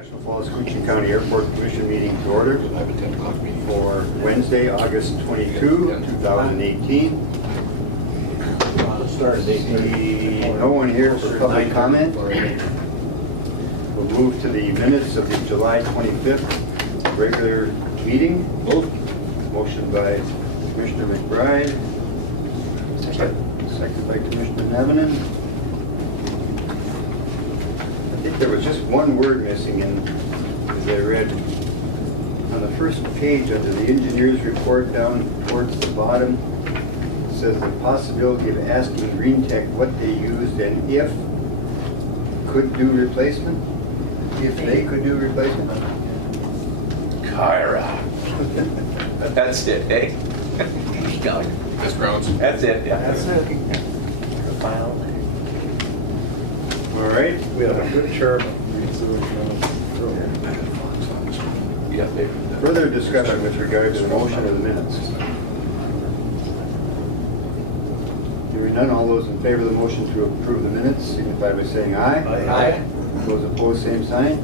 National Falls Coochie County Airport Commission meeting to order for Wednesday, August 22, 2018. See no one here for public comment. We'll move to the minutes of the July 25th regular meeting. Motion by Commissioner McBride. Second by Commissioner Nevenin. I think there was just one word missing in, as I read, on the first page under the engineer's report down towards the bottom. It says the possibility of asking Green Tech what they used and if could do replacement. If they could do replacement. Kyra. That's it, eh? Got it. Ms. Grounds. That's it, yeah. That's it. The final. All right. We have a good chairman. You got paper? Further discussion with regard to the motion of the minutes. Hearing none, all those in favor of the motion to approve the minutes signify by saying aye. Aye. Those opposed, same sign.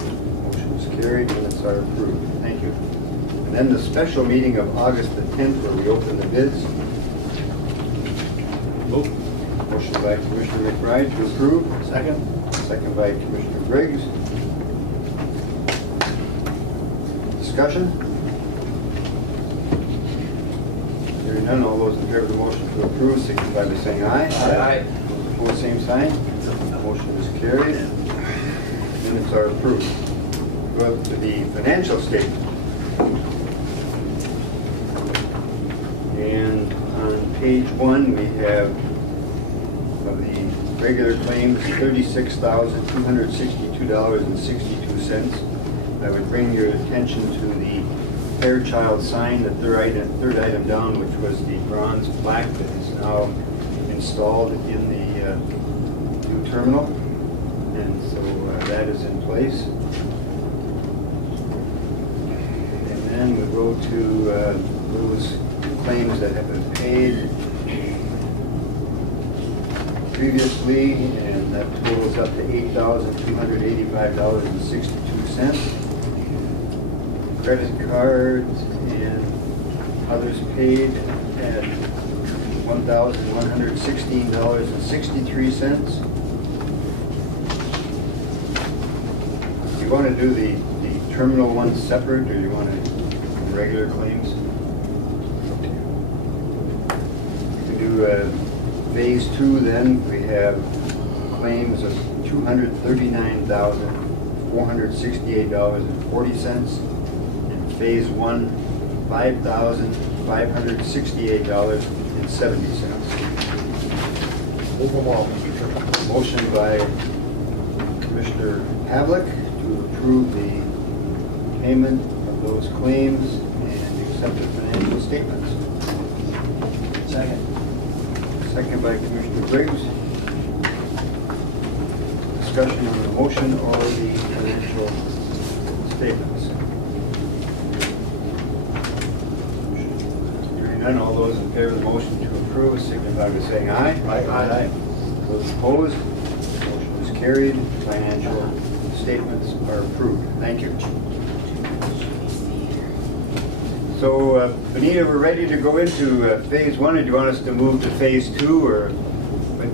Motion is carried, minutes are approved. Thank you. And then the special meeting of August the 10th where we open the bids. Motion by Commissioner McBride to approve. Second. Second by Commissioner Briggs. Discussion? Hearing none, all those in favor of the motion to approve signify by saying aye. Aye. Those opposed, same sign. Motion is carried. Minutes are approved. Go up to the financial statement. And on page 1, we have of the regular claims, $36,262.62. I would bring your attention to the Fairchild sign, the third item down, which was the bronze plaque that is now installed in the new terminal. And so that is in place. And then we go to those claims that have been paid previously, and that totals up to $8,285.62. Credit cards and others paid at $1,116.63. Do you want to do the terminal ones separate, or do you want to regular claims? We do Phase 2 then, we have claims of $239,468.40. And Phase 1, $5,568.70. Move them all, Mr. Chairman. Motion by Commissioner Havlic to approve the payment of those claims and accept the financial statements. Second. Second by Commissioner Briggs. Discussion on the motion or the financial statements. Hearing none, all those in favor of the motion to approve signify by saying aye. Aye. Those opposed, motion is carried. Financial statements are approved. Thank you. So, Benita, we're ready to go into Phase 1, or do you want us to move to Phase 2, or, but,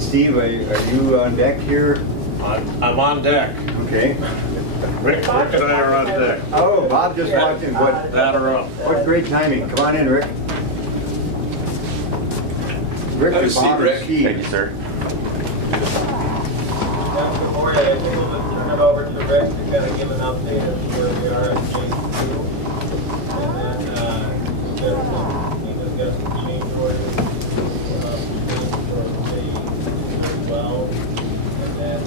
Steve, are you on deck here? I'm on deck. Okay. Rick and I are on deck. Oh, Bob just walked in. What Batter up. great timing. Come on in, Rick. Rick Have a and seat, Bob and Rick. Steve. Thank you, sir. Before I will turn it over to Rick to kind of give an update of where we are at Phase 2. And then we've got some change orders for Phase 2 as well. And then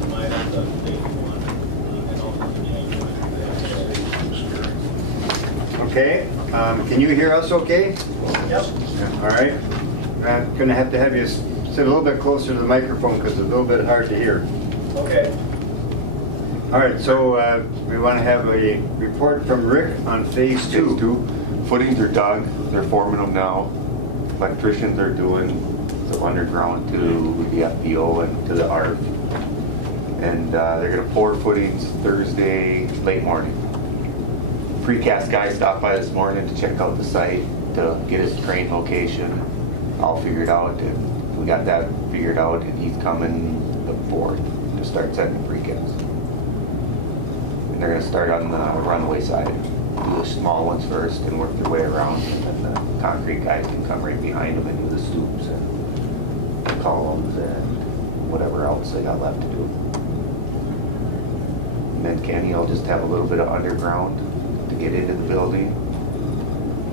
some items of Phase 1 and also some change orders. Okay. Can you hear us okay? Yep. All right. I'm going to have you sit a little bit closer to the microphone because it's a little bit hard to hear. Okay. All right, so we want to have a report from Rick on Phase 2. Footings are dug, they're forming them now. Electricians are doing the underground to the FPO and to the ARF. And they're gonna pour footings Thursday, late morning. Precast guy stopped by this morning to check out the site, to get his crane location all figured out. And we got that figured out, and he's coming the 4th to start setting the precast. And they're gonna start on the runway side, do the small ones first and work their way around. And then the concrete guys can come right behind them and do the stoops and columns and whatever else they got left to do. And then Kenny will just have a little bit of underground to get into the building.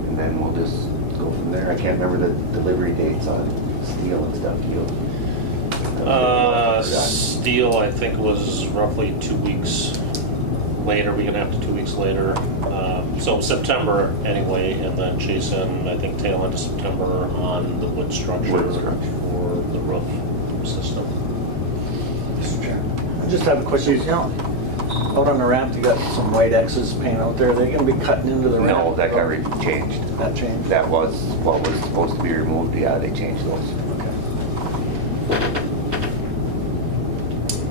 And then we'll just go from there. I can't remember the delivery dates on steel and stuff. Steel, I think, was roughly 2 weeks later. We're gonna have to 2 weeks later. So September anyway, and then chasing, I think, tail end of September on the wood structure Wood structure. for the roof system. I just have a question. You know, out on the ramp, you got some white X's paint out there. Are they gonna be cutting into the ramp? No, that got changed. That changed? That was what was supposed to be removed. Yeah, they changed those. Okay.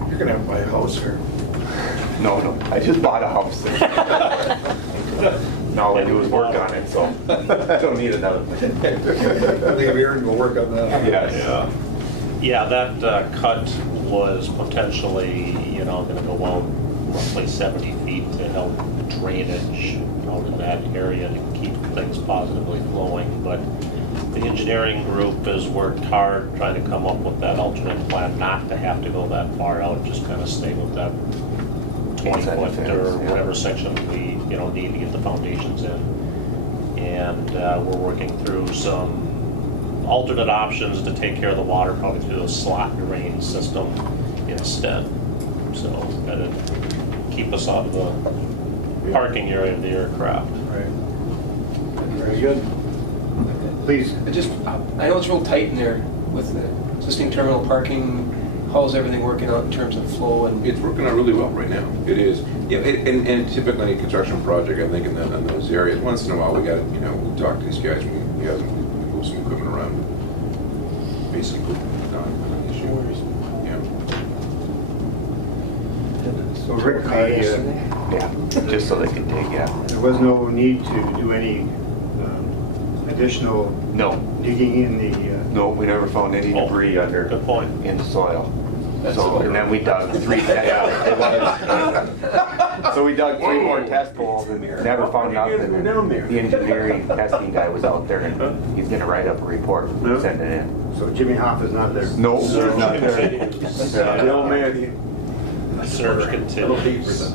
You're gonna have to buy a house here. No, I just bought a house. And all I do is work on it, so I don't need another one. Leave here and go work on that. Yes. Yeah, that cut was potentially, gonna go out roughly 70 feet to help drainage out in that area to keep things positively flowing. But the engineering group has worked hard trying to come up with that alternate plan, not to have to go that far out, just kind of stay with that 20 Inside the foot fence, or yeah. whatever section we, need to get the foundations in. And we're working through some alternate options to take care of the water, probably through the slot drain system instead. So that'd keep us out of the parking area of the aircraft. Right. Very good. Please, I know it's real tight in there with the existing terminal parking. How's everything working out in terms of flow and? It's working out really well right now. It is. Yeah, and typically in a construction project, I think in those areas, once in a while we got to, we talk to these guys, we move some equipment around. Basically, not an issue. Yeah. so Rick, Yeah, just so they can take, there was no need to do any additional No, digging in the, no, we never found any Oh, debris under, Good point. in the soil. That's So, what and then we dug 3, so we dug 3 more test holes and never found nothing. And the engineering testing guy was out there and he's gonna write up a report and send it in. so Jimmy Hoff is not there. No, Search not there. continues. The old man, Search continues.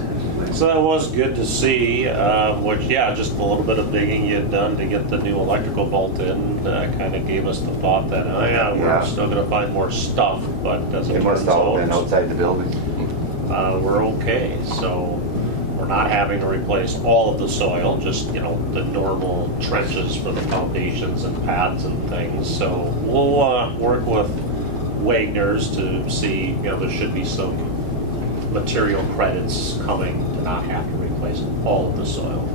So that was good to see, just a little bit of digging you had done to get the new electrical bolt in, kind of gave us the thought that, Yeah. we're still gonna find more stuff, but as it it must turns have all been out, outside the building. we're okay. So we're not having to replace all of the soil, just, the normal trenches for the foundations and pads and things. So we'll work with Wagner's to see, there should be some material credits coming to not have to replace all of the soil.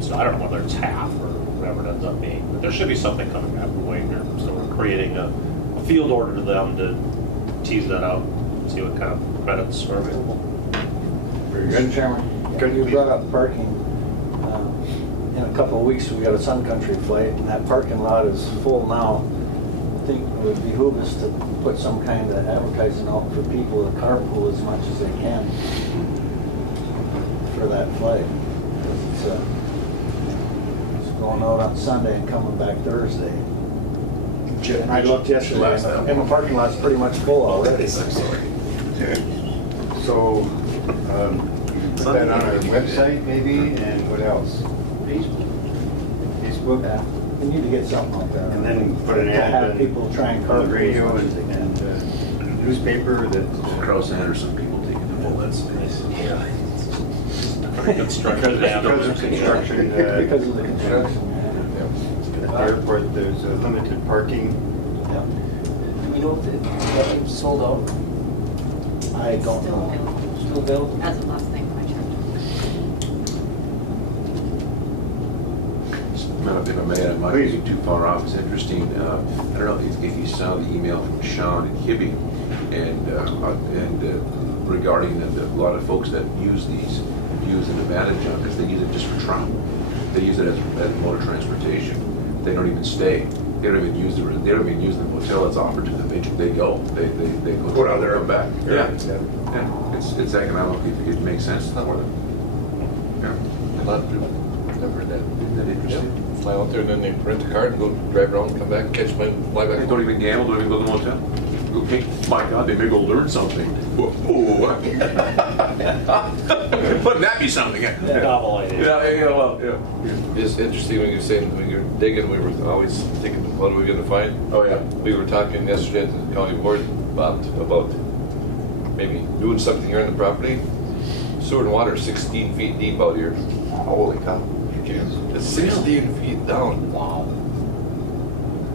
So I don't know whether it's half or whatever it ends up being, but there should be something coming back from Wagner. So we're creating a field order to them to tease that out, see what kind of credits are available. Very Mr. good. Chairman, you brought up parking. In a couple of weeks, we got a Sun Country flight, and that parking lot is full now. I think it would behoove us to put some kind of advertising out for people to carpool as much as they can for that flight. It's going out on Sunday and coming back Thursday. And I looked yesterday, and the parking lot's pretty much full already. So, put that on our website maybe, and what else? Facebook? Yeah, we need to get something like that. And then put an To ad have in- people try and on carpool the as radio much as they can. and newspaper that. Kraus Anderson people taking the whole that's nice. Construction Because of construction, Because of the construction, at the airport, there's limited parking. yeah. Do we know if it's sold out? I don't know. Still available? As of last night when I checked. If I may, I might be too far off. It's interesting. I don't know if you saw the email from Sean and Hibby. and regarding a lot of folks that use the Nevada junk, because they use it just for trout. They use it as motor transportation. They don't even stay. They don't even use the motel that's offered to them. They go. They go. Go down there come back. Yeah. Yeah. It's economically, it makes sense for them. Yeah. A lot of people never heard that. Isn't that interesting? Fly out there and then they rent a car and go drive around, come back, catch my fly They back. don't even gamble, don't even go to the motel. Okay, my God, they may go learn something. Whoa. Wouldn't that be something? Novel idea. Yeah. It's interesting when you're saying, when you're digging, we were always thinking, what are we gonna find? Oh, yeah. We were talking yesterday at the county board about maybe doing something here on the property. Sewer and water is 16 feet deep out here. Holy cow. It's 16 feet down. Wow.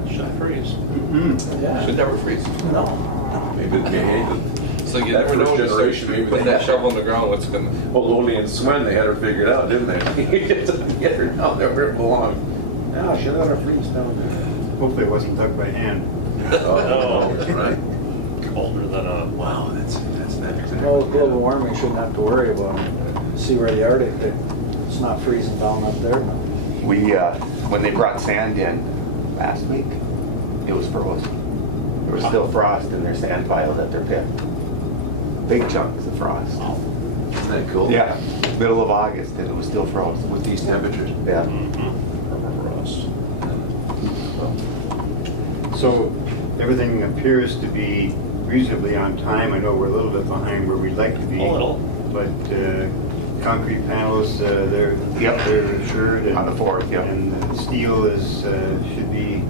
Should freeze. Yeah. Should never freeze. No. Maybe So you That never know. first generation, maybe Put they- that shovel in the ground, what's gonna, Lonely and Swen, they had her figured out, didn't they? You get together down there where it belonged. Now, shut out our freeze down there. Hopefully it wasn't dug by hand. Oh, that's right. Colder than a, Wow, that's next. Well, with global warming, you shouldn't have to worry about it. See where the Arctic, it's not freezing down up there. We, when they brought sand in last week, it was frozen. There was still frost in their sand piles at their pit. Big chunks of frost. Isn't that cool? Yeah, middle of August, and it was still frozen. With these temperatures. Yeah. frost. So everything appears to be reasonably on time. I know we're a little bit behind where we'd like to be. A little. But concrete panels, they're assured. On the 4th, yeah. And the steel is, should be,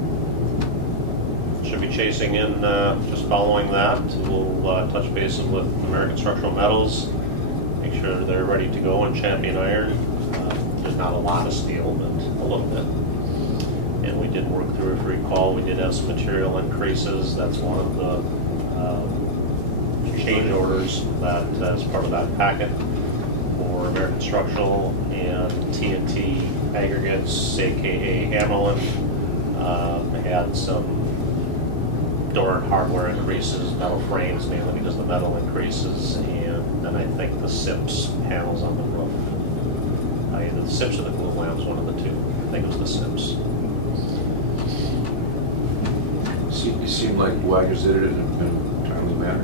Should be chasing in, just following that. We'll touch base with American Structural Metals, make sure they're ready to go, and Champion Iron. There's not a lot of steel, but a little bit. And we did work through, if you recall, we did have some material increases. That's one of the change orders that as part of that packet for American Structural and TNT Aggregates, AKA Hamelin. They had some door hardware increases, metal frames mainly because of the metal increases, and then I think the SIPs panels on the roof. Either the SIPs or the glow lamps, one of the two. I think it was the SIPs. You seem like Wagner's did it in a timely manner.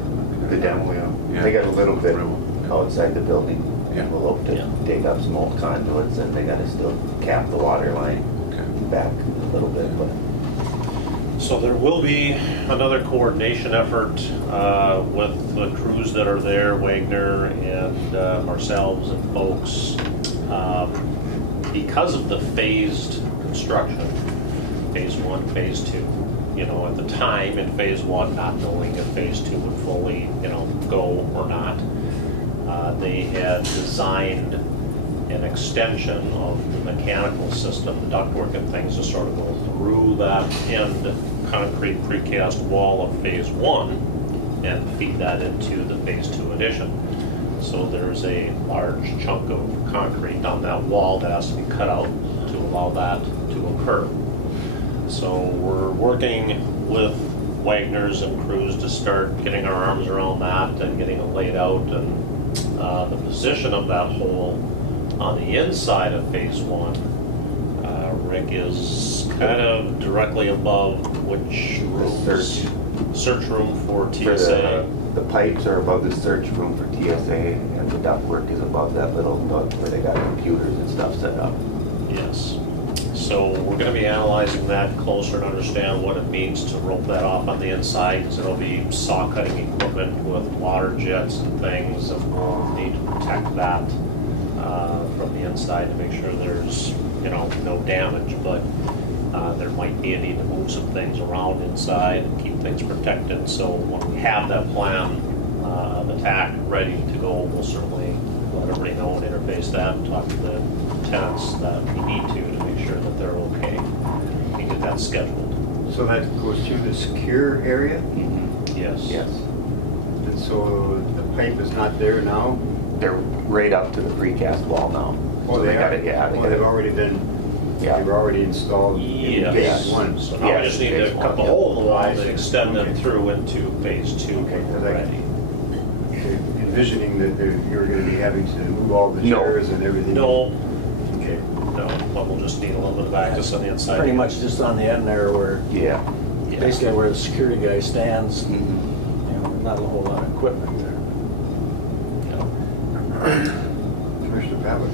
The demo, yeah. Yeah. They got a little bit Rimmel, yeah. outside the building. Yeah. Envelope to Yeah. dig up some old conduits, and they gotta still cap the water line Okay. back a little bit, but So there will be another coordination effort with the crews that are there, Wagner and ourselves and folks. Because of the phased construction, phase 1, phase 2. You know, at the time in phase 1, not knowing if phase 2 would fully, go or not, they had designed an extension of the mechanical system, the ductwork and things to sort of go through that end concrete precast wall of phase 1 and feed that into the phase 2 addition. So there's a large chunk of concrete on that wall that has to be cut out to allow that to occur. So we're working with Wagner's and crews to start getting our arms around that and getting it laid out, and the position of that hole on the inside of phase 1, Rick, is kind of directly above which rooms? Search room for TSA. the pipes are above the search room for TSA, and the ductwork is above that little nook where they got computers and stuff set up. Yes. So we're going to be analyzing that closer and understand what it means to rope that off on the inside, because it'll be saw cutting equipment with water jets and things, and we'll need to protect that from the inside to make sure there's no damage. But there might be a need to move some things around inside and keep things protected. So when we have that plan of attack ready to go, we'll certainly let everybody know and interface that and talk to the tenants that we need to make sure that they're okay and get that scheduled. so that goes through the secure area? Yes. Yes. And so the pipe is not there now? They're right up to the precast wall now. Oh, So they got are? it, yeah. Oh, they've already been, Yeah. They were already installed in phase Yes. one. So now we Yes, just need phase to one, cut the yeah. hole in the wall I to see. extend them Okay. through into phase two when Okay, we're 'cause I- ready. Envisioning that you were gonna be having to move all the No. chairs and everything. No, Okay. no, but we'll just need a little bit of access on the inside. Pretty much just on the end there where, Yeah. Yeah. basically where the security guy stands, Mhm. not a whole lot of equipment there. Yeah. Commissioner Pavlik.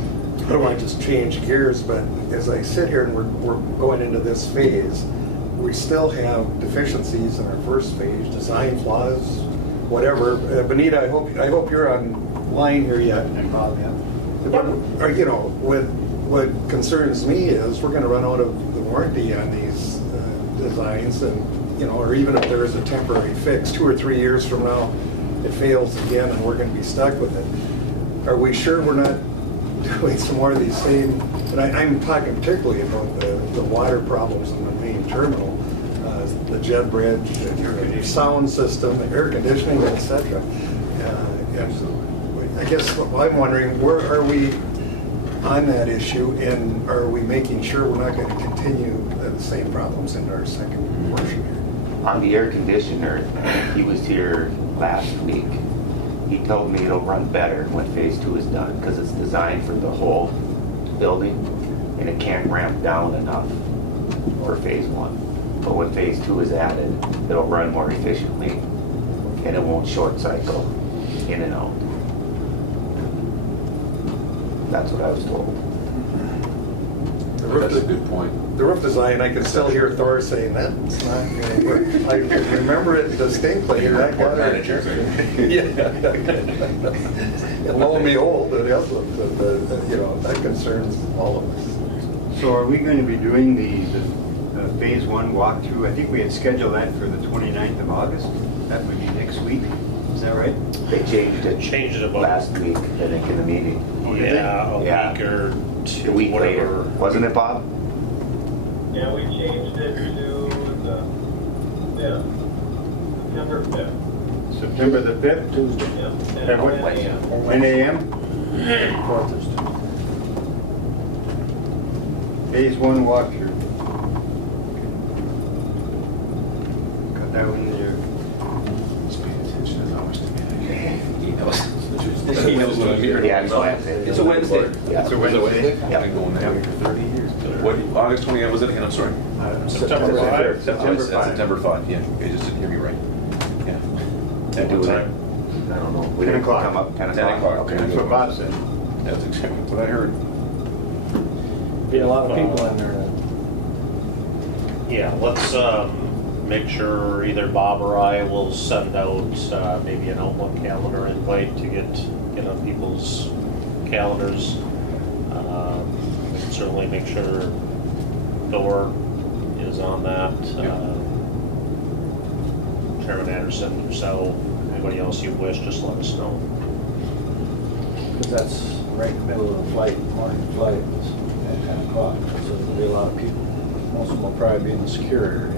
I don't want to just change gears, but as I sit here and we're going into this phase, we still have deficiencies in our first phase, design flaws, whatever. Benita, I hope you're online here yet. But, you know, what concerns me is we're going to run out of the warranty on these designs, and you know, or even if there is a temporary fix, 2 or 3 years from now, it fails again, and we're going to be stuck with it. Are we sure we're not doing some more of these same? And I'm talking particularly about the water problems in the main terminal, the jet bridge, the sound system, the air conditioning, etc. I guess what I'm wondering, where are we on that issue, and are we making sure we're not going to continue the same problems in our second portion here? On the air conditioner, he was here last week. He told me it'll run better when phase two is done because it's designed for the whole building and it can't ramp down enough for phase one. But when phase two is added, it'll run more efficiently and it won't short cycle in and out. That's what I was told. That's a good point. The roof design, I can still hear Thor saying, that's not going to work. I remember it distinctly. You're That got our manager. attention. Yeah. And lo and behold, that concerns all of us. So are we going to be doing the phase one walkthrough? I think we had scheduled that for the 29th of August. That would be next week. Is that right? They changed it Changed it about, last week, I think, in the meeting. did they? yeah, Yeah. a week or two, A week later, whatever. wasn't it, Bob? Yeah, we changed it to September 5th. September the 5th, Tuesday, Yep, At what 10 place? a.m. 10 a.m. 4th is Tuesday. Phase one walkthrough. Got that one in your... He's paying attention as always to me. He knows. He knows what I'm hearing. Yeah, it's Wednesday. It's a Wednesday. Yeah. It's a Wednesday. I've been going that way for 30 years. What, August 28th was it again? I'm sorry. September 5th. September 5th. September 5, yeah. You just didn't hear me right. Yeah. They do it. I don't know. We 10 didn't o'clock. come up 10 10 o'clock. o'clock. Okay. That's what Bob said. That's exactly what I heard. Be a lot of people in there. Yeah, let's make sure either Bob or I will send out maybe an Outlook calendar invite to get on people's calendars. We can certainly make sure Thor is on that. Chairman Anderson, yourself, anybody else you wish, just let us know. Because that's right in the middle of the flight, morning flight, it's at 10 o'clock, so there'll be a lot of people. Most of them will probably be in the secure area.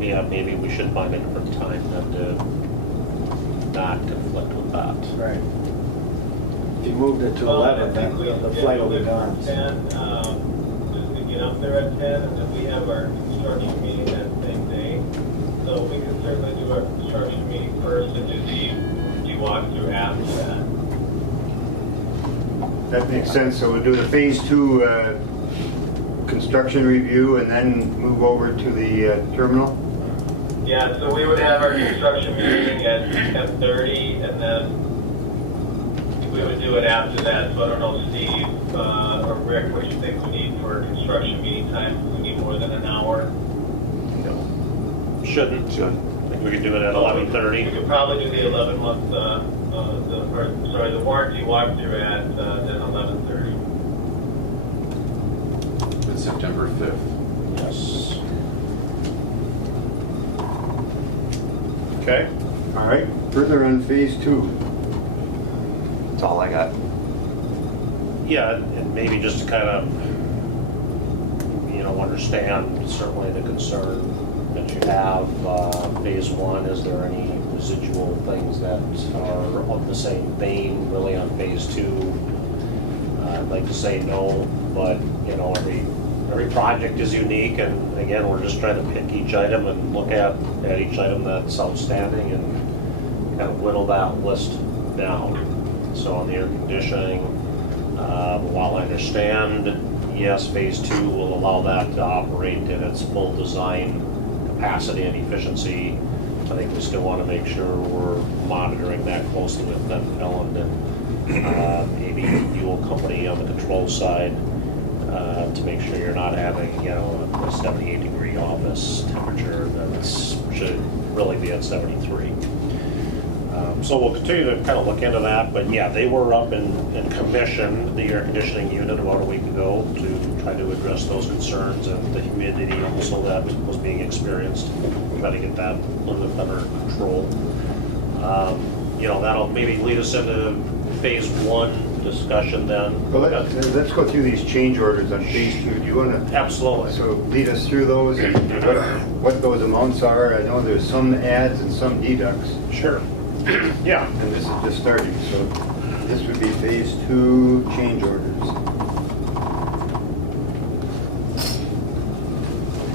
Yeah, maybe we should find a different time then to not conflict with that. Right. If you moved it to 11, then the flight will be gone. 10, just to get up there at 10, and then we have our construction meeting that same day. So we can certainly do our construction meeting first and do the walkthrough after that. That makes sense. So we'll do the phase two construction review and then move over to the terminal? Yeah, so we would have our construction meeting at 10:30, and then we would do it after that. So I don't know, Steve or Rick, what you think we need for construction meeting time? We need more than an hour. Shouldn't. Should. I think we could do it at We 11:30. could probably do the 11-month, the warranty walkthrough at then 11:30. It's September 5th. Yes. Okay. All right. Further on phase two. That's all I got. Yeah, and maybe just to kind of, understand certainly the concern that you have. Phase one, is there any residual things that are of the same vein really on phase two? I'd like to say no, but, every every project is unique, and again, we're just trying to pick each item and look at each item that's outstanding and kind of whittle that list down. So on the air conditioning, while I understand, yes, phase 2 will allow that to operate in its full design capacity and efficiency. I think we still want to make sure we're monitoring that closely with Ben Felland and maybe Buell Company on the control side to make sure you're not having, you know, a 78-degree office temperature that should really be at 73. So we'll continue to kind of look into that, but yeah, they were up and commissioned the air conditioning unit about a week ago to try to address those concerns and the humidity also that was being experienced. Try to get that a little bit under control. You know, that'll maybe lead us into phase 1 discussion then. Well, let's go through these change orders on phase 2. Do you want to? Absolutely. So lead us through those and what those amounts are. I know there's some adds and some deducts. Sure. Yeah. And this is just starting, so this would be phase 2 change orders.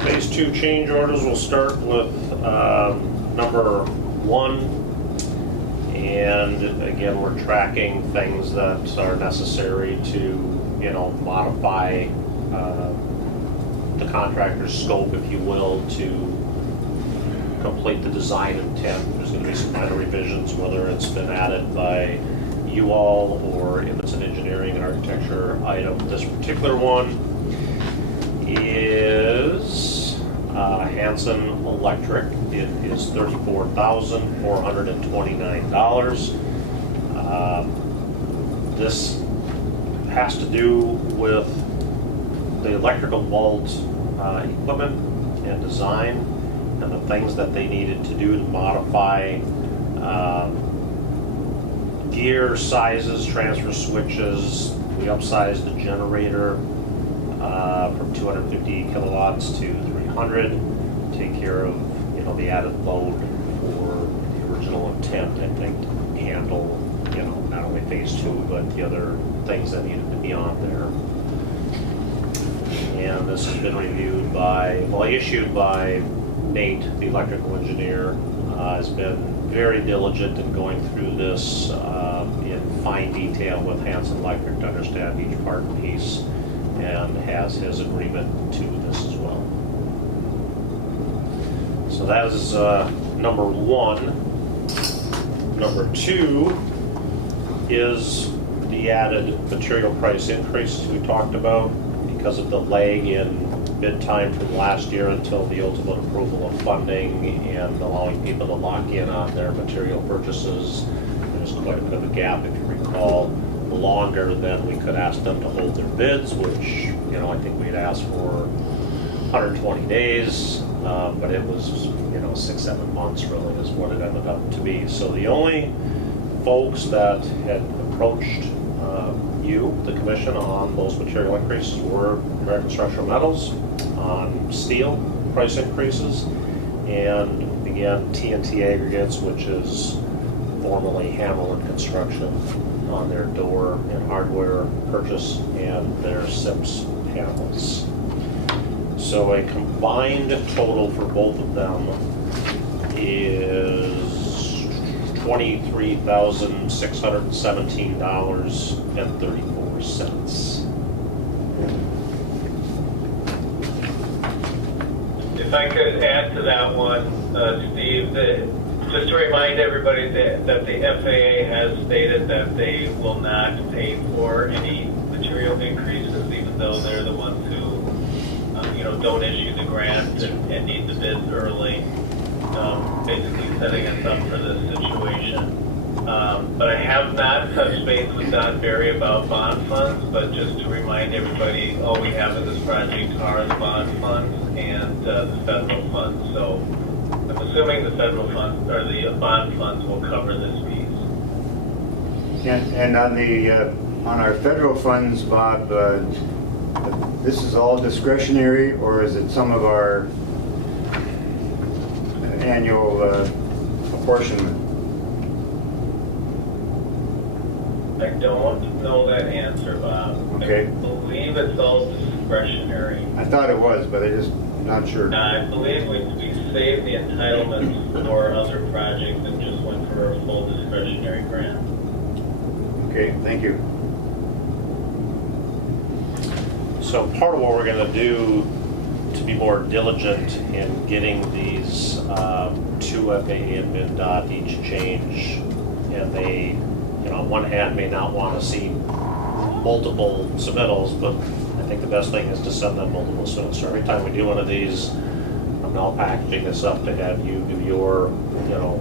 Phase 2 change orders, we'll start with number 1. And again, we're tracking things that are necessary to, you know, modify the contractor's scope, if you will, to complete the design intent. There's going to be some minor revisions, whether it's been added by you all or if it's an engineering and architecture item. This particular one is Hanson Electric. It is $34,429. This has to do with the electrical vault equipment and design and the things that they needed to do to modify gear sizes, transfer switches. We upsized the generator from 250 kilowatts to 300, take care of, you know, the added load for the original intent, I think, to handle, you know, not only phase 2, but the other things that needed to be on there. And this has been reviewed by, well, issued by Nate, the electrical engineer, has been very diligent in going through this in fine detail with Hanson Electric to understand each part and piece, and has his agreement to this as well. So that is number 1. Number 2 is the added material price increases we talked about because of the lag in bid time from last year until the ultimate approval of funding and allowing people to lock in on their material purchases. There's quite a bit of a gap, if you recall, longer than we could ask them to hold their bids, which, you know, I think we'd asked for 120 days, but it was, you know, 6-7 months really is what it ended up to be. So the only folks that had approached you, the commission, on those material increases were American Structural Metals on steel price increases, and again TNT Aggregates, which is formerly Hamlin Construction, on their door and hardware purchase and their SIPS panels. So a combined total for both of them is $23,617.34. If I could add to that one, Steve, just to remind everybody that the FAA has stated that they will not pay for any material increases, even though they're the ones who, you know, don't issue the grant and need the bids early, basically setting us up for this situation. But I have not touched base with Don Berry about bond funds, but just to remind everybody, all we have in this project are the bond funds and the federal funds. So I'm assuming the federal funds or the bond funds will cover this piece. And on the on our federal funds, Bob, this is all discretionary, or is it some of our annual apportionment? I don't know that answer, Bob. Okay. I believe it's all discretionary. I thought it was, but I just not sure. I believe we saved the entitlements for other projects and just went for a full discretionary grant. Okay, thank you. So part of what we're going to do to be more diligent in getting these two FAA and MnDOT each change, and they, on one hand, may not want to see multiple submittals, but I think the best thing is to send them multiple submittals. So every time we do one of these, I'm now packaging this up to have you give your,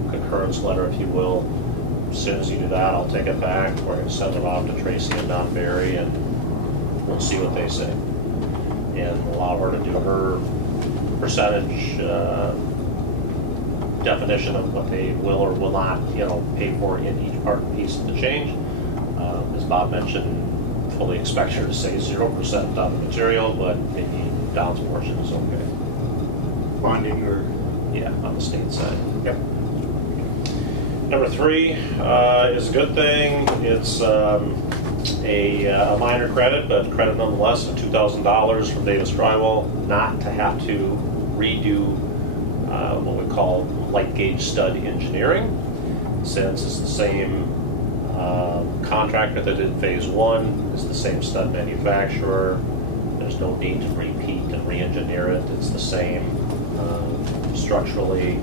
concurrence letter, if you will. As soon as you do that, I'll take it back. We're going to send it off to Tracy and Don Barry, and we'll see what they say. And allow her to do her percentage definition of what they will or will not, pay for in each part and piece of the change. As Bob mentioned, fully expect her to say 0% on the material, but maybe Don's portion is okay. Bonding or? Yeah, on the state side. Yep. Number 3 is a good thing. It's a minor credit, but credit nonetheless of $2,000 from Davis Drywall, not to have to redo what we call light gauge stud engineering, since it's the same contractor that did phase 1, it's the same stud manufacturer. There's no need to repeat and re-engineer it. It's the same structurally.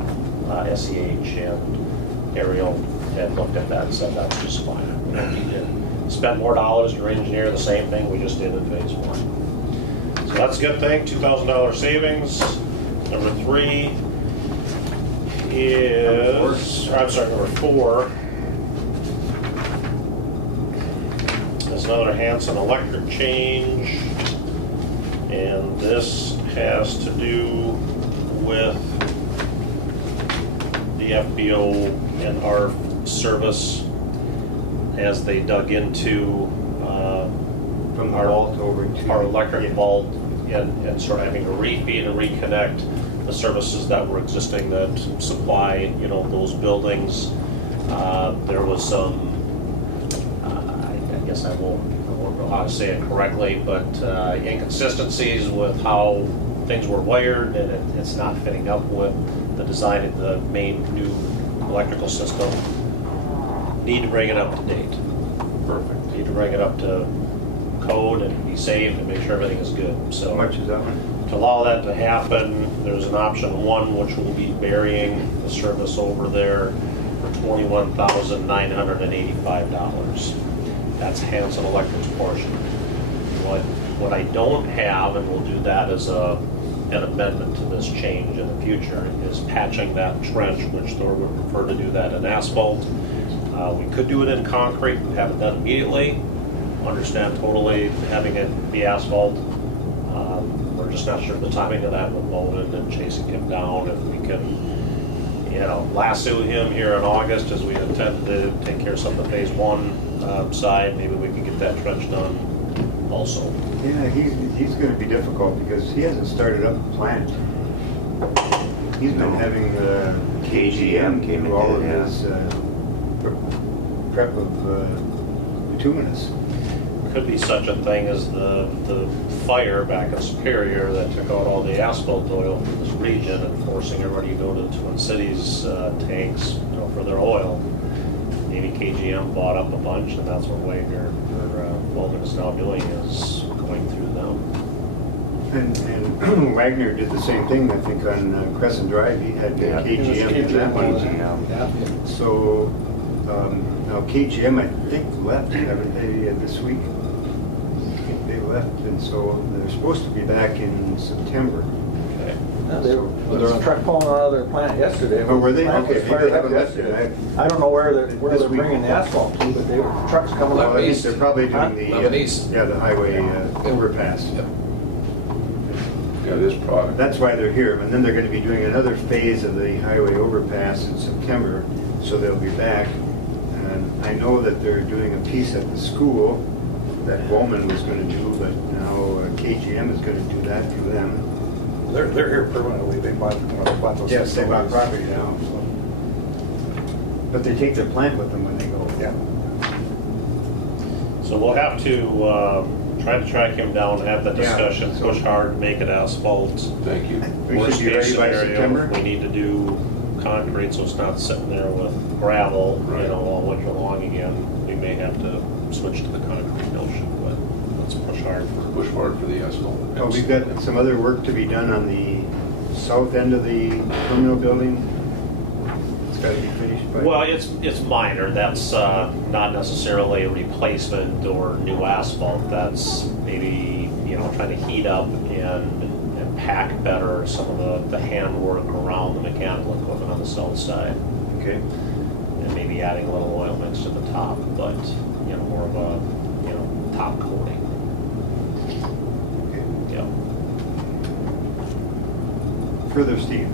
SEH and Ariel had looked at that and said that's just fine. We don't need to spend more dollars to re-engineer the same thing we just did in phase 1. So that's a good thing, $2,000 savings. Number 3 is, number 4 is another Hanson electric change, and this has to do with the FBO and our service as they dug into From the vault over to our electric vault and sort of having to refeed and reconnect the services that were existing that supply, those buildings. There was some, I guess I won't know how to say it correctly, but inconsistencies with how things were wired, and it's not fitting up with the design of the main new electrical system. Need to bring it up to date. Perfect. Need to bring it up to code and be safe and make sure everything is good. So How much is that one? to allow that to happen, there's an option 1 which will be burying the service over there for $21,985. That's Hanson Electric's portion. What I don't have, and we'll do that as an amendment to this change in the future, is patching that trench, which Thor would prefer to do that in asphalt. We could do it in concrete and have it done immediately. Understand totally having it be asphalt. We're just not sure of the timing of that with Bowden and chasing him down. If we can, lasso him here in August as we intend to take care of some of the phase 1 side, maybe we can get that trench done also. Yeah, he's going to be difficult because he hasn't started up the plant. He's been having KGM came do all of in, yeah. his prep of bituminous. Could be such a thing as the fire back in Superior that took out all the asphalt oil from this region and forcing everybody to go to the Twin Cities tanks, for their oil. Maybe KGM bought up a bunch, and that's what Wagner or Weldon is now doing, is going through them. And Wagner did the same thing, I think, on Crescent Drive. He had Yeah. KGM in that one. KGM. So now KGM, I think, left, haven't they, this week? I think they left, and so they're supposed to be back in September. Okay. Yeah, there was a truck pulling out of their plant yesterday. Oh, were they? Plant was Okay, maybe fired they up haven't left yesterday. it. I don't know where they're This week. bringing the asphalt to, but they were trucks coming Well, out. I think they're probably Huh? doing the, Lebanese. the highway overpass. Yep. Yeah, this product. That's why they're here, and then they're going to be doing another phase of the highway overpass in September, so they'll be back. And I know that they're doing a piece at the school that Bowman was going to do, but now KGM is going to do that for them. They're here permanently. They bought those. Yes, they bought facilities. property now. But they take their plant with them when they go. Yeah. So we'll have to try to track him down, have the Yeah, discussion, so- push hard, make it asphalt. Thank you. We Worst should be case ready by scenario, September? we need to do concrete, so it's not sitting there with gravel, Right. all winter long again. We may have to switch to the concrete notion, but let's push hard for. Push forward for the asphalt. Oh, we've got some other work to be done on the south end of the terminal building. It's got to be finished by. Well, it's minor. That's not necessarily a replacement or new asphalt. That's maybe, trying to heat up and pack better some of the handwork around the mechanical equipment on the south side. Okay. And maybe adding a little oil mix to the top, but, more of a, top coating. Okay. Yeah. Further, Steve.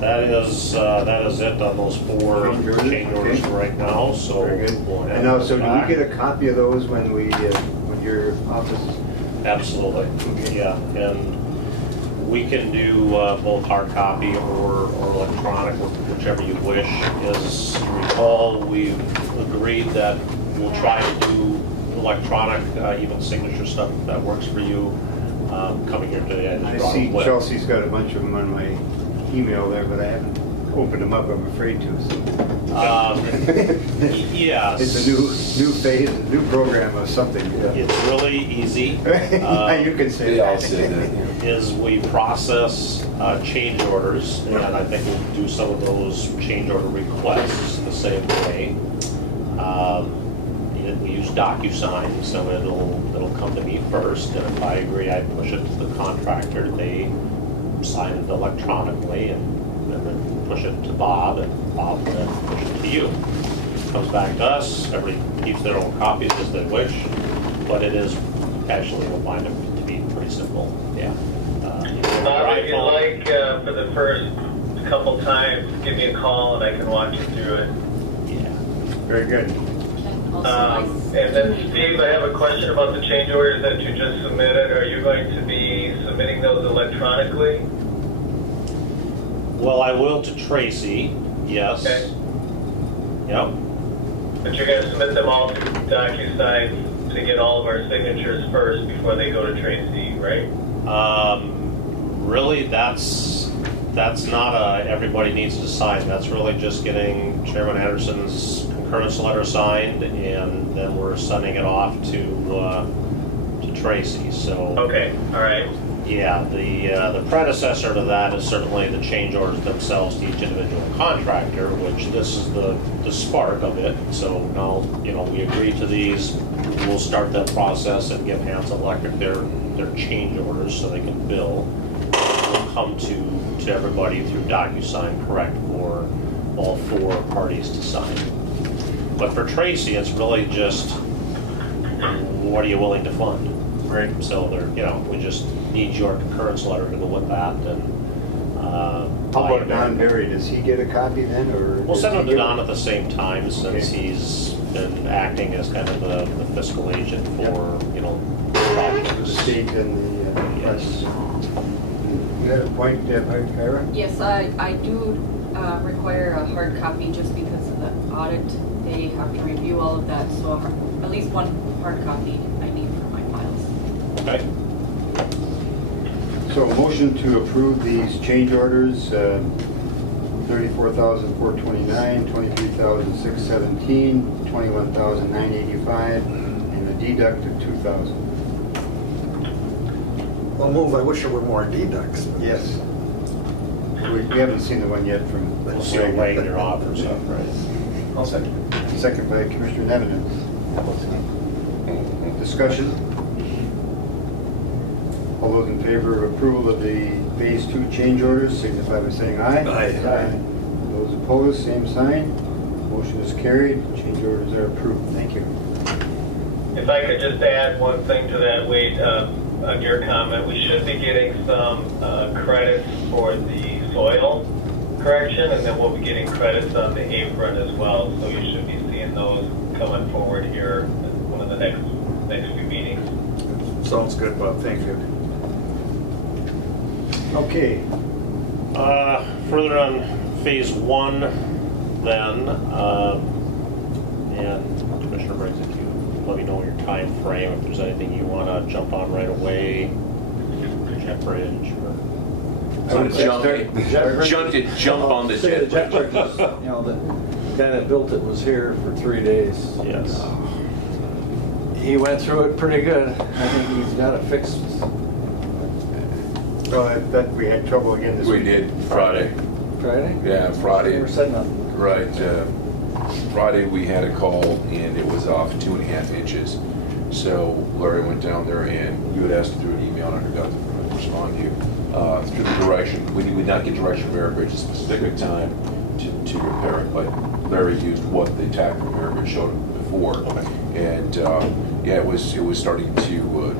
That is it on those 4 Change orders? change orders Okay. right now, so. Very good. we'll have And now, so them do we back. get a copy of those when your office? Absolutely, yeah, and we can do both hard copy or electronic, whichever you wish. As you recall, we've agreed that we'll try to do electronic, even signature stuff, if that works for you, coming here today. I just brought see them with. Chelsea's got a bunch of them on my email there, but I haven't opened them up, I'm afraid to, so. Yes. It's a new phase, a new program of something. It's really easy. You can say They that. all say that, yeah. Is we process change orders, and I think we'll do some of those change order requests the same way. We use DocuSign, so it'll come to me first, and if I agree, I push it to the contractor. They sign it electronically, and then push it to Bob, and Bob will then push it to you. Comes back to us, everybody keeps their own copies as they wish, but it is actually, we'll find it to be pretty simple, yeah. Bob, if you'd like, for the first couple times, give me a call and I can walk you through it. Yeah. Very good. And then Steve, I have a question about the change orders that you just submitted. Are you going to be submitting those electronically? Well, I will to Tracy, yes. Okay. Yep. But you're going to submit them all to DocuSign to get all of our signatures first before they go to Tracy, right? Really, that's not everybody needs to sign. That's really just getting Chairman Anderson's concurrence letter signed, and then we're sending it off to Tracy, so. Okay, all right. Yeah, the predecessor to that is certainly the change orders themselves to each individual contractor, which this is the spark of it. So now, we agree to these, we'll start that process and give Hanson Electric their change orders so they can bill. We'll come to everybody through DocuSign, correct, for all 4 parties to sign. But for Tracy, it's really just, what are you willing to fund? Right. So we just need your concurrence letter to go with that, and. How about Don Berry? Does he get a copy then, or? We'll does send he them to give Don at the same time, since Okay. he's been acting as kind of the fiscal agent for, the projects. state and the Yes. You had a point, Ira? Yes, I do require a hard copy just because of the audit. They have to review all of that, so at least one hard copy I need for my files. Okay. So a motion to approve these change orders, 34,429, 23,617, 21,985, and a deduct of 2,000. Well, move, I wish there were more deducts. Yes. We haven't seen the one yet from. We'll see what Wagner offers up, right? I'll second. Second by Commissioner Nevin. Discussion? All those in favor of approval of the Phase 2 change orders signify by saying aye. Aye. Those opposed, same sign. Motion is carried. Change orders are approved. Thank you. If I could just add one thing to that, Wade, on your comment, we should be getting some credits for the soil correction, and then we'll be getting credits on the apron as well. So you should be seeing those coming forward here in one of the next few meetings. Sounds good, Bob, thank you. Okay. Further on Phase 1, then, and Commissioner brings it to you. let me know your time frame, if there's anything you want to jump on right away, jet bridge or. Jump on the Say jet jet bridge. bridge was, you know, the guy that built it was here for 3 days. Yes. He went through it pretty good. I think he's got it fixed. Well, I bet we had trouble again this week. We did Friday. Friday? Yeah, Friday. Never said nothing. Right. Friday we had a call and it was off 2.5 inches. So Larry went down there and you had asked through an email and I forgot to respond to you. Through the direction, we did not get direction from Ameribridge at a specific time to repair it, but Larry used what the tech from Ameribridge showed before. Okay. And yeah, it was starting to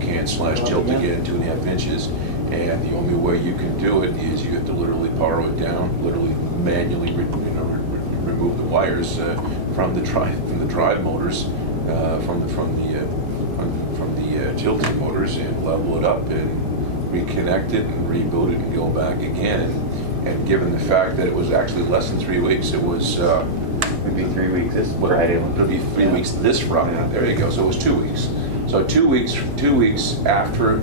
can/tilt again 2.5 inches. And the only way you can do it is you have to literally power it down, literally manually, remove the wires from the drive motors, from the tilting motors, and level it up and reconnect it and reboot it and go back again. And given the fact that it was actually less than 3 weeks, it was It'd be 3 weeks this well, Friday. it'll be 3 weeks this Friday. Yeah. There you go. So it was 2 weeks. So 2 weeks after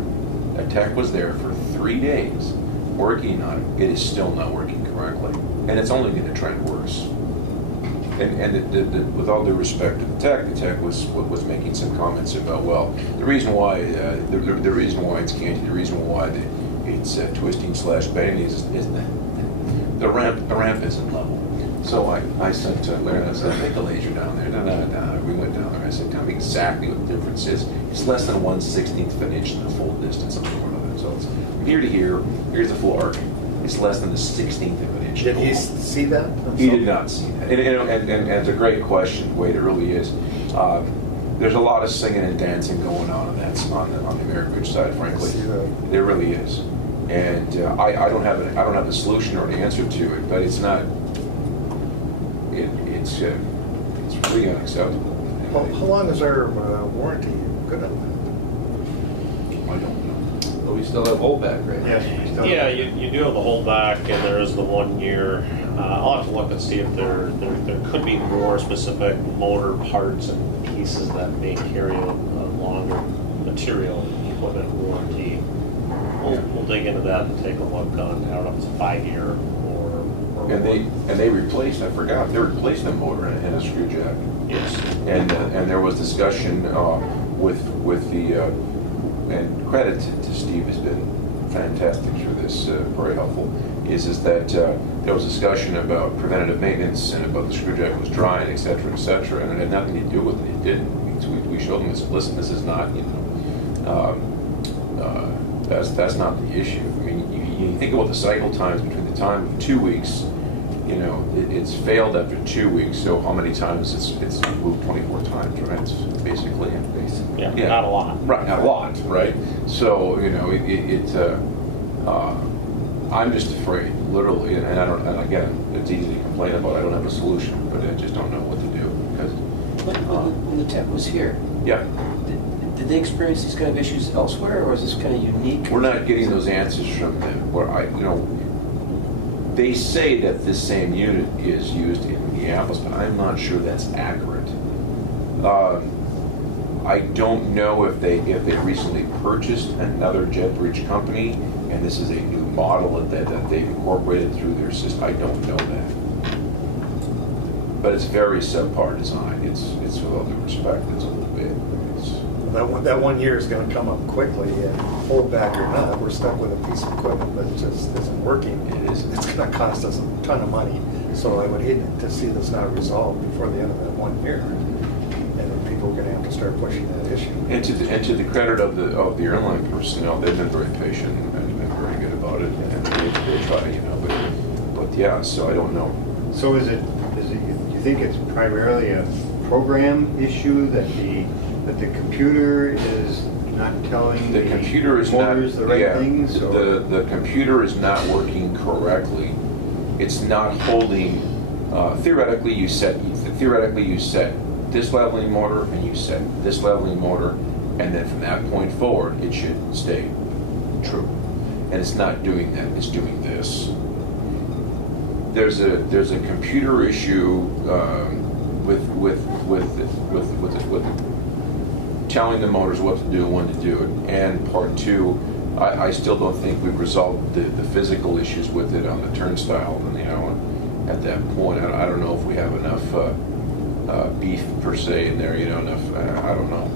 a tech was there for 3 days working on it, it is still not working correctly, and it's only going to trend worse. And with all due respect to the tech was making some comments about, well, the reason why it's canty, the reason why it's twisting/bending is the ramp isn't level. So I said to Larry, I said, take the laser down there. No. We went down there. I said, tell me exactly what the difference is. It's less than 1/16 of an inch in the full distance of the corner of it. So it's from here to here. Here's the full arc. It's less than the 16th of an inch. Did he see that? He did not see that. And it's a great question, Wade, it really is. There's a lot of singing and dancing going on on the Ameribridge side, frankly. I see that. There really is. And I don't have a solution or an answer to it, but it's not. It's really unacceptable. How long is our warranty good on I don't know. But we still have holdback, right? Yes, we still. Yeah, you do have the holdback, and there is the 1 year. I'll have to look and see if there could be more specific motor parts and pieces that may carry a longer material equipment warranty. We'll dig into that and take a look on, I don't know if it's a 5 year or. And they replaced, I forgot, they replaced the motor and a screw jack. Yes. And there was discussion with the, and credit to Steve has been fantastic through this, very helpful, is that there was discussion about preventative maintenance and about the screw jack was dry, et cetera, and it had nothing to do with it. It didn't. We showed them this, listen, this is not, that's not the issue. I mean, you think about the cycle times between the time of 2 weeks, it's failed after 2 weeks, so how many times it's moved 24 times, right? It's basically. Yeah, not a lot. Right, not a lot, right? So, I'm just afraid, literally, and again, it's easy to complain about, I don't have a solution, but I just don't know what to do, because, When the tech was here, yeah. did they experience these kind of issues elsewhere, or is this kind of unique? We're not getting those answers from them. They say that this same unit is used in Minneapolis, but I'm not sure that's accurate. I don't know if they recently purchased another jet bridge company, and this is a new model that they've incorporated through their system. I don't know that. But it's very subpar design. It's with all due respect, it's a little bit. That 1 year is going to come up quickly, and hold back or not, we're stuck with a piece of equipment that just isn't working. It isn't. It's going to cost us a ton of money. So I would hate to see this not resolved before the end of that 1 year. And then people are going to have to start pushing that issue. And to the credit of the airline personnel, they've been very patient and been very good about it, and they try, but yeah. So I don't know. So is it, you think it's primarily a program issue that the computer is not telling The computer is not motors the right things? Or? The computer is not working correctly. It's not holding. Theoretically, you set this leveling motor and you set this leveling motor, and then from that point forward, it should stay true. And it's not doing that. It's doing this. There's a computer issue with telling the motors what to do and when to do it. And part two, I still don't think we've resolved the physical issues with it on the turnstile and the island at that point. I don't know if we have enough beef per se in there, enough, I don't know.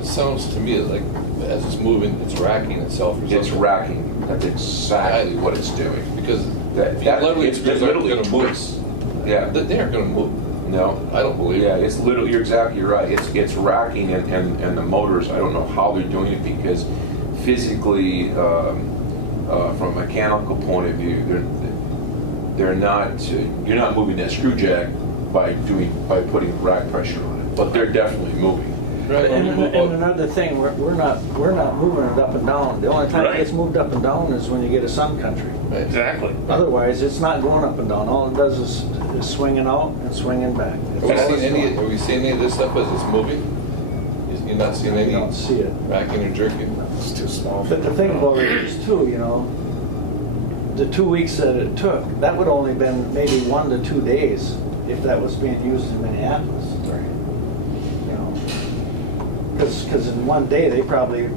It sounds to me like as it's moving, it's racking itself. Or It's something. racking. That's exactly what it's doing. Because That literally, it's it's literally going to twists. move. Yeah. They aren't going to move. No. I don't believe Yeah, it. it's literally, you're exactly right. It's racking and the motors, I don't know how they're doing it because physically, from a mechanical point of view, they're not, you're not moving that screw jack by putting rack pressure on it, but they're definitely moving. Right. And another thing, we're not moving it up and down. The only time Right. it gets moved up and down is when you get a sun country. Exactly. Otherwise, it's not going up and down. All it does is swinging out and swinging back. Have we seen any of this stuff as it's moving? You're not seeing You any don't see it. racking or jerking? It's too small. But the thing about it is too, the 2 weeks that it took, that would only been maybe 1 to 2 days if that was being used in Minneapolis. Because in 1 day, they probably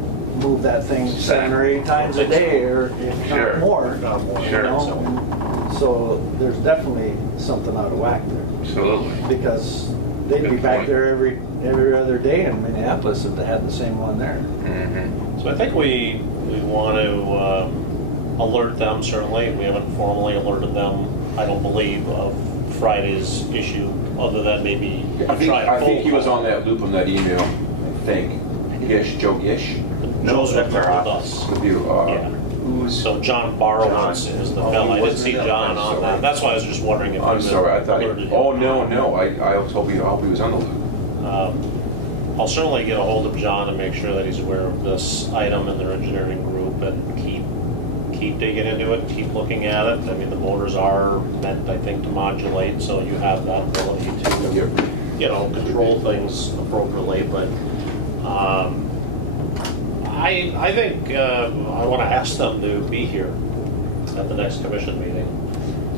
move that thing 7 or 8 times a day, or if Sure. not more. Not more. Sure. So there's definitely something out of whack there. Absolutely. Because they'd be Good back point. there every other day in Minneapolis if they had the same one there. Mm-hmm. So I think we want to alert them, certainly. We haven't formally alerted them, I don't believe, of Friday's issue, other than maybe I think, try a I think phone he was call. on that loop on that email, I think. Gish, Joe Gish? Joe's at with their us. With you, Yeah. who's, So John Borowitz is the Oh, fellow. he I didn't wasn't see in that? John I'm on sorry. that. That's why I was just wondering if I'm you sorry, I thought, alerted him. oh, no, I was hoping he was on the loop. I'll certainly get a hold of John and make sure that he's aware of this item in their engineering group and keep digging into it, keep looking at it. I mean, the motors are meant, I think, to modulate, so you have that ability to, control things appropriately. But I think I want to ask them to be here at the next commission meeting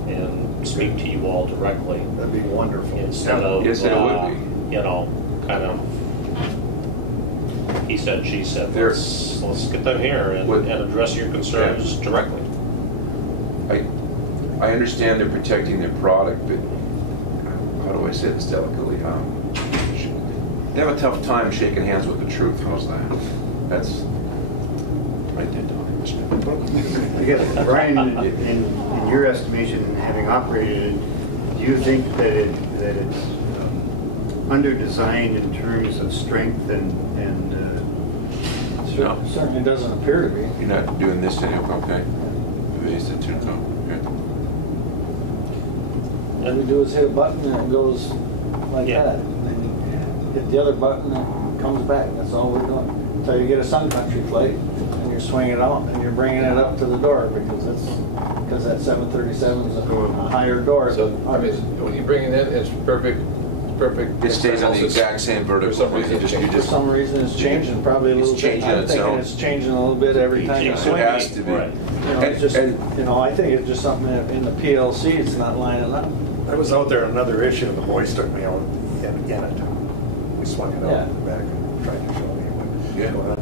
and speak to you all directly That'd be wonderful. instead of, Yes, it would be. kind of he said, she said. There- Let's get them here and What- address your concerns directly. I understand they're protecting their product, but how do I say this delicately? They have a tough time shaking hands with the truth. How's that? That's right there, Don. I guess, Brian, in your estimation, having operated it, do you think that it's under-designed in terms of strength and No. Certainly doesn't appear to be. You're not doing this anymore, okay? Raise the two, no, okay. All we do is hit a button and it goes like Yeah. that. And then you hit the other button and it comes back. That's all we're doing. Until you get a Sun Country flight and you're swinging it out and you're bringing it up to the door because that 737 is a higher door. So, I mean, when you bring it in, it's perfect. It stays on the exact same vertical. For some reason, You just- For some reason, it's changing probably a It's little bit. changing I'm its thinking own. it's changing a little bit every time you It swing has it. to be. Right. It's just, I think it's just something in the PLC, it's not lining up. I was out there on another issue, and the boys took me out in it. We swung it Yeah. out back and tried to show me what's Yeah. going on.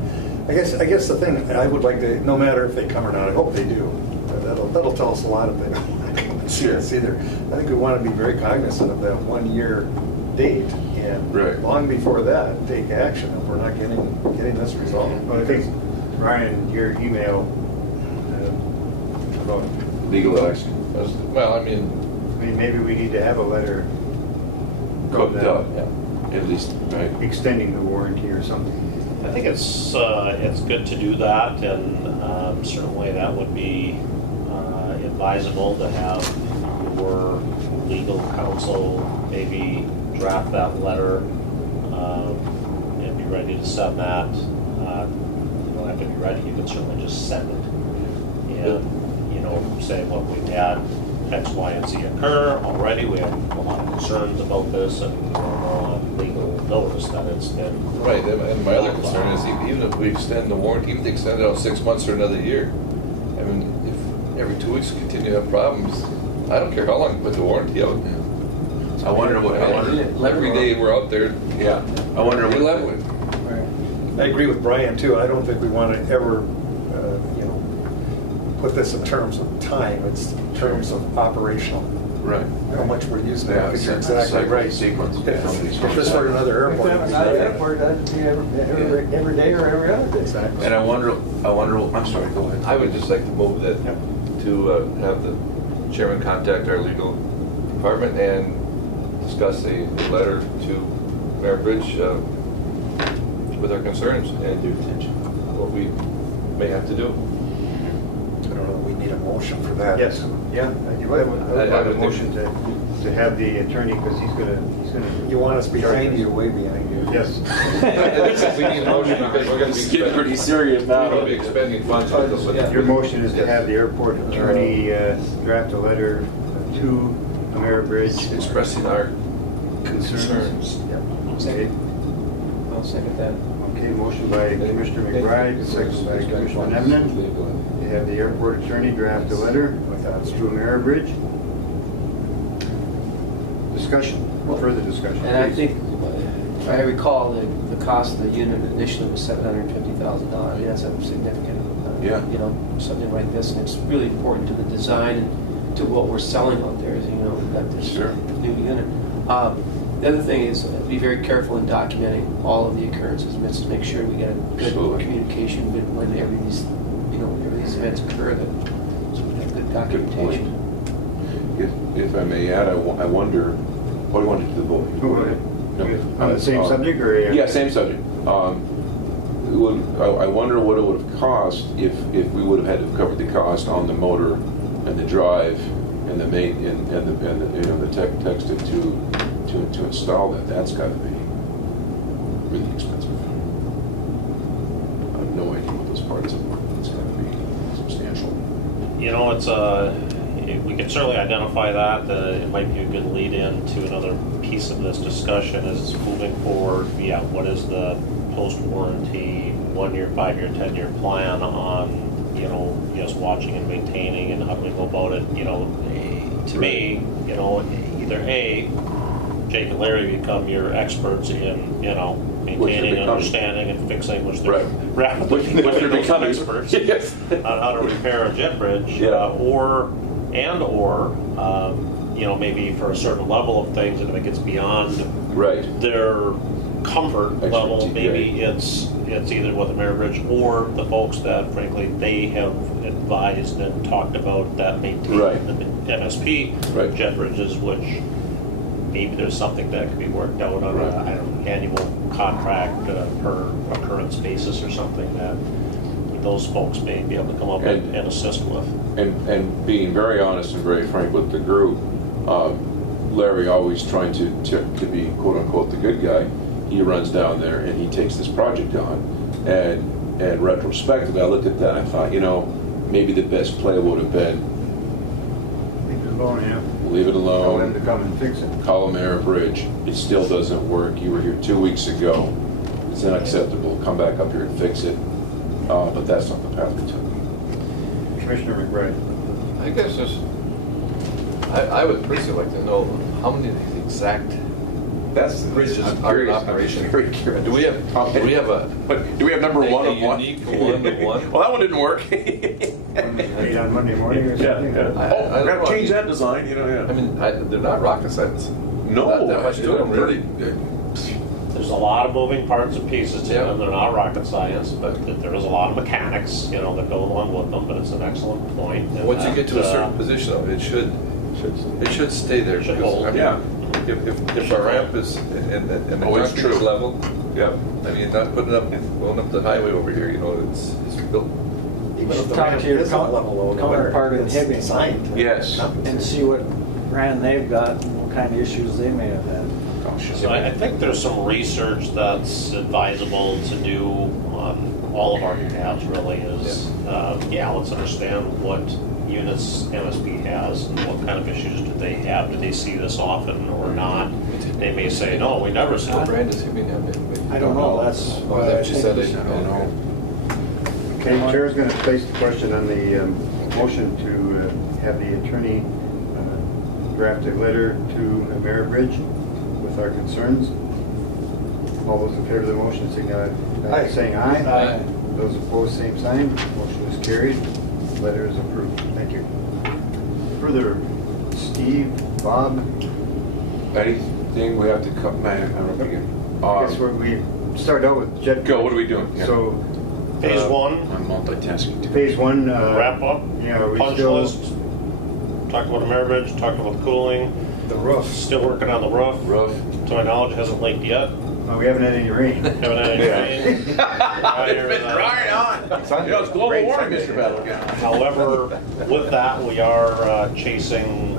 I guess the thing, I would like to, no matter if they come or not, I hope they do. That'll tell us a lot if they don't want to come and see us either. I think we want to be very cognizant of that 1 year date, and Right. long before that, take action if we're not getting this resolved. Well, I think, Brian, your email about, Legal action. Well, I mean, maybe we need to have a letter Cooked up, yeah. at least, right? extending the warranty or something. I think it's good to do that, and certainly that would be advisable to have your legal counsel maybe draft that letter and be ready to send that. You don't have to be ready, you can certainly just send it. And, say, look, we've had X, Y, and Z occur already, we have a lot of concerns about this, and we're on legal notice that it's been. Right, and my other concern is even if we extend the warranty, even if they extend it out 6 months or another year, I mean, if every 2 weeks we continue to have problems, I don't care how long you put the warranty out. I wonder what, Every day we're out there, yeah, I wonder we what, live with. Right. I agree with Brian too. I don't think we want to ever, put this in terms of time. It's in terms of operational. Right. How much we're using it, Yeah, because you're it's exactly cycle right. sequence. If this were another If airport. that was another airport, that'd be every day or every other day. Exactly. And I wonder, I'm sorry, go ahead. I would just like to move that, to have the chairman contact our legal department and discuss a letter to Mayor Bridge with our concerns and what we may have to do. I don't know, we need a motion for that. Yes, yeah, I would I like a would motion to have the attorney, because he's gonna. You want us behind you, way behind you. Yes. We need a motion because we're going to be Getting pretty serious now. We're going to be expending funds on this. Your motion is to have the airport attorney draft a letter to Mayor Bridge Expressing our concerns. Okay, I'll second that. okay, motion by Commissioner McBride, second by Commissioner Nevnen. To have the airport attorney draft a letter to Mayor Bridge. Discussion, further discussion. And I please. think, if I recall, the cost of the unit initially was $750,000. That's a significant, Yeah. something like this. And it's really important to the design and to what we're selling out there. As you know, we've got this Sure. new unit. The other thing is be very careful in documenting all of the occurrences. Let's make sure we get a good Absolutely. communication when every these events occur. So we have good documentation. If I may add, I wonder, what do you want to do the vote? Go ahead. No. On the same subject, or? Yeah, same subject. I wonder what it would have cost if we would have had to cover the cost on the motor and the drive and the main and the texted to install that. That's got to be really expensive. I have no idea what those parts are. It's got to be substantial. We can certainly identify that. It might be a good lead in to another piece of this discussion is moving forward. Yeah, what is the post-warranty 1-year, 5-year, 10-year plan on, just watching and maintaining, and how do we go about it? To me, either A, Jake and Larry become your experts in, maintaining, becoming. understanding, and fixing, which they're Right. rapidly Which they're becoming becoming. experts Yes. on how to repair a jet bridge, Yeah. or maybe for a certain level of things, and if it gets beyond Right. their comfort level, Expertise, maybe it's either with the Mayor Bridge or the folks that frankly they have advised and talked about that maintain Right. the MSP Right. jet bridges, which maybe there's something that can be worked out on Right. an annual contract per occurrence basis or something that those folks may be able to come up and assist with. And being very honest and very frank with the group, Larry always trying to be quote unquote the good guy. He runs down there and he takes this project on. And retrospectively, I looked at that and I thought, maybe the best play would have been Leave it alone, yeah. leave it Tell them to alone, come and fix it. call a Mayor Bridge. It still doesn't work. You were here 2 weeks ago. It's unacceptable. Come back up here and fix it. But that's not the path we took. Commissioner McBride. I guess I would personally like to know how many of these exact bridges I'm are in curious. operation. I'm very curious. Do we have a But do we have number one a of one? unique one-to-one? Well, that one didn't work. Meet on Monday morning or something? I Oh, don't we gotta know. change that design, yeah. I mean, they're not rocket science. No, Not that much to them, really. There's a lot of moving parts and pieces to Yeah. them. They're not rocket science, but there is a lot of mechanics, that go along with them. But it's an excellent point. and Once you that, get to a certain position of it, it should stay there. Should because, hold. I mean, Yeah. If our ramp is and the Oh, it's concrete is true. level, Yeah. I mean, not putting up going up the highway over here. It's built. You should talk to your counterpart in Hibbing Designed. Yes. and see what brand they've got and what kind of issues they may have had. So I think there's some research that's advisable to do on all of our cabs. Really is let's understand what units MSP has and what kind of issues do they have. Do they see this often or not? They may say, no, we never see What it. brand is Hibbing have? I don't know, that's Oh, what is that I what you think said? is- I don't know. Okay, Chair's going to place the question on the motion to have the attorney draft a letter to Mayor Bridge with our concerns. All those in favor of the motion, signify by Aye. saying aye. Aye. Those opposed, same sign. Motion is carried. Letter is approved. Thank you. Further, Steve, Bob, Anything we have to cut, man, I don't know if we can. I guess we start out with Jet. Go, what are we doing? Yeah. So, Phase one, I'm multitasking too. phase one. wrap up, Yeah, are we punch still? list, talked about the Ameribridge, talked about the cooling, The roof. still working on the roof. Roof. To my knowledge, hasn't leaked yet. We haven't had any rain. Haven't had any rain. It's been drying on. You know, it's global warming, Mr. Battlegate. However, with that, we are chasing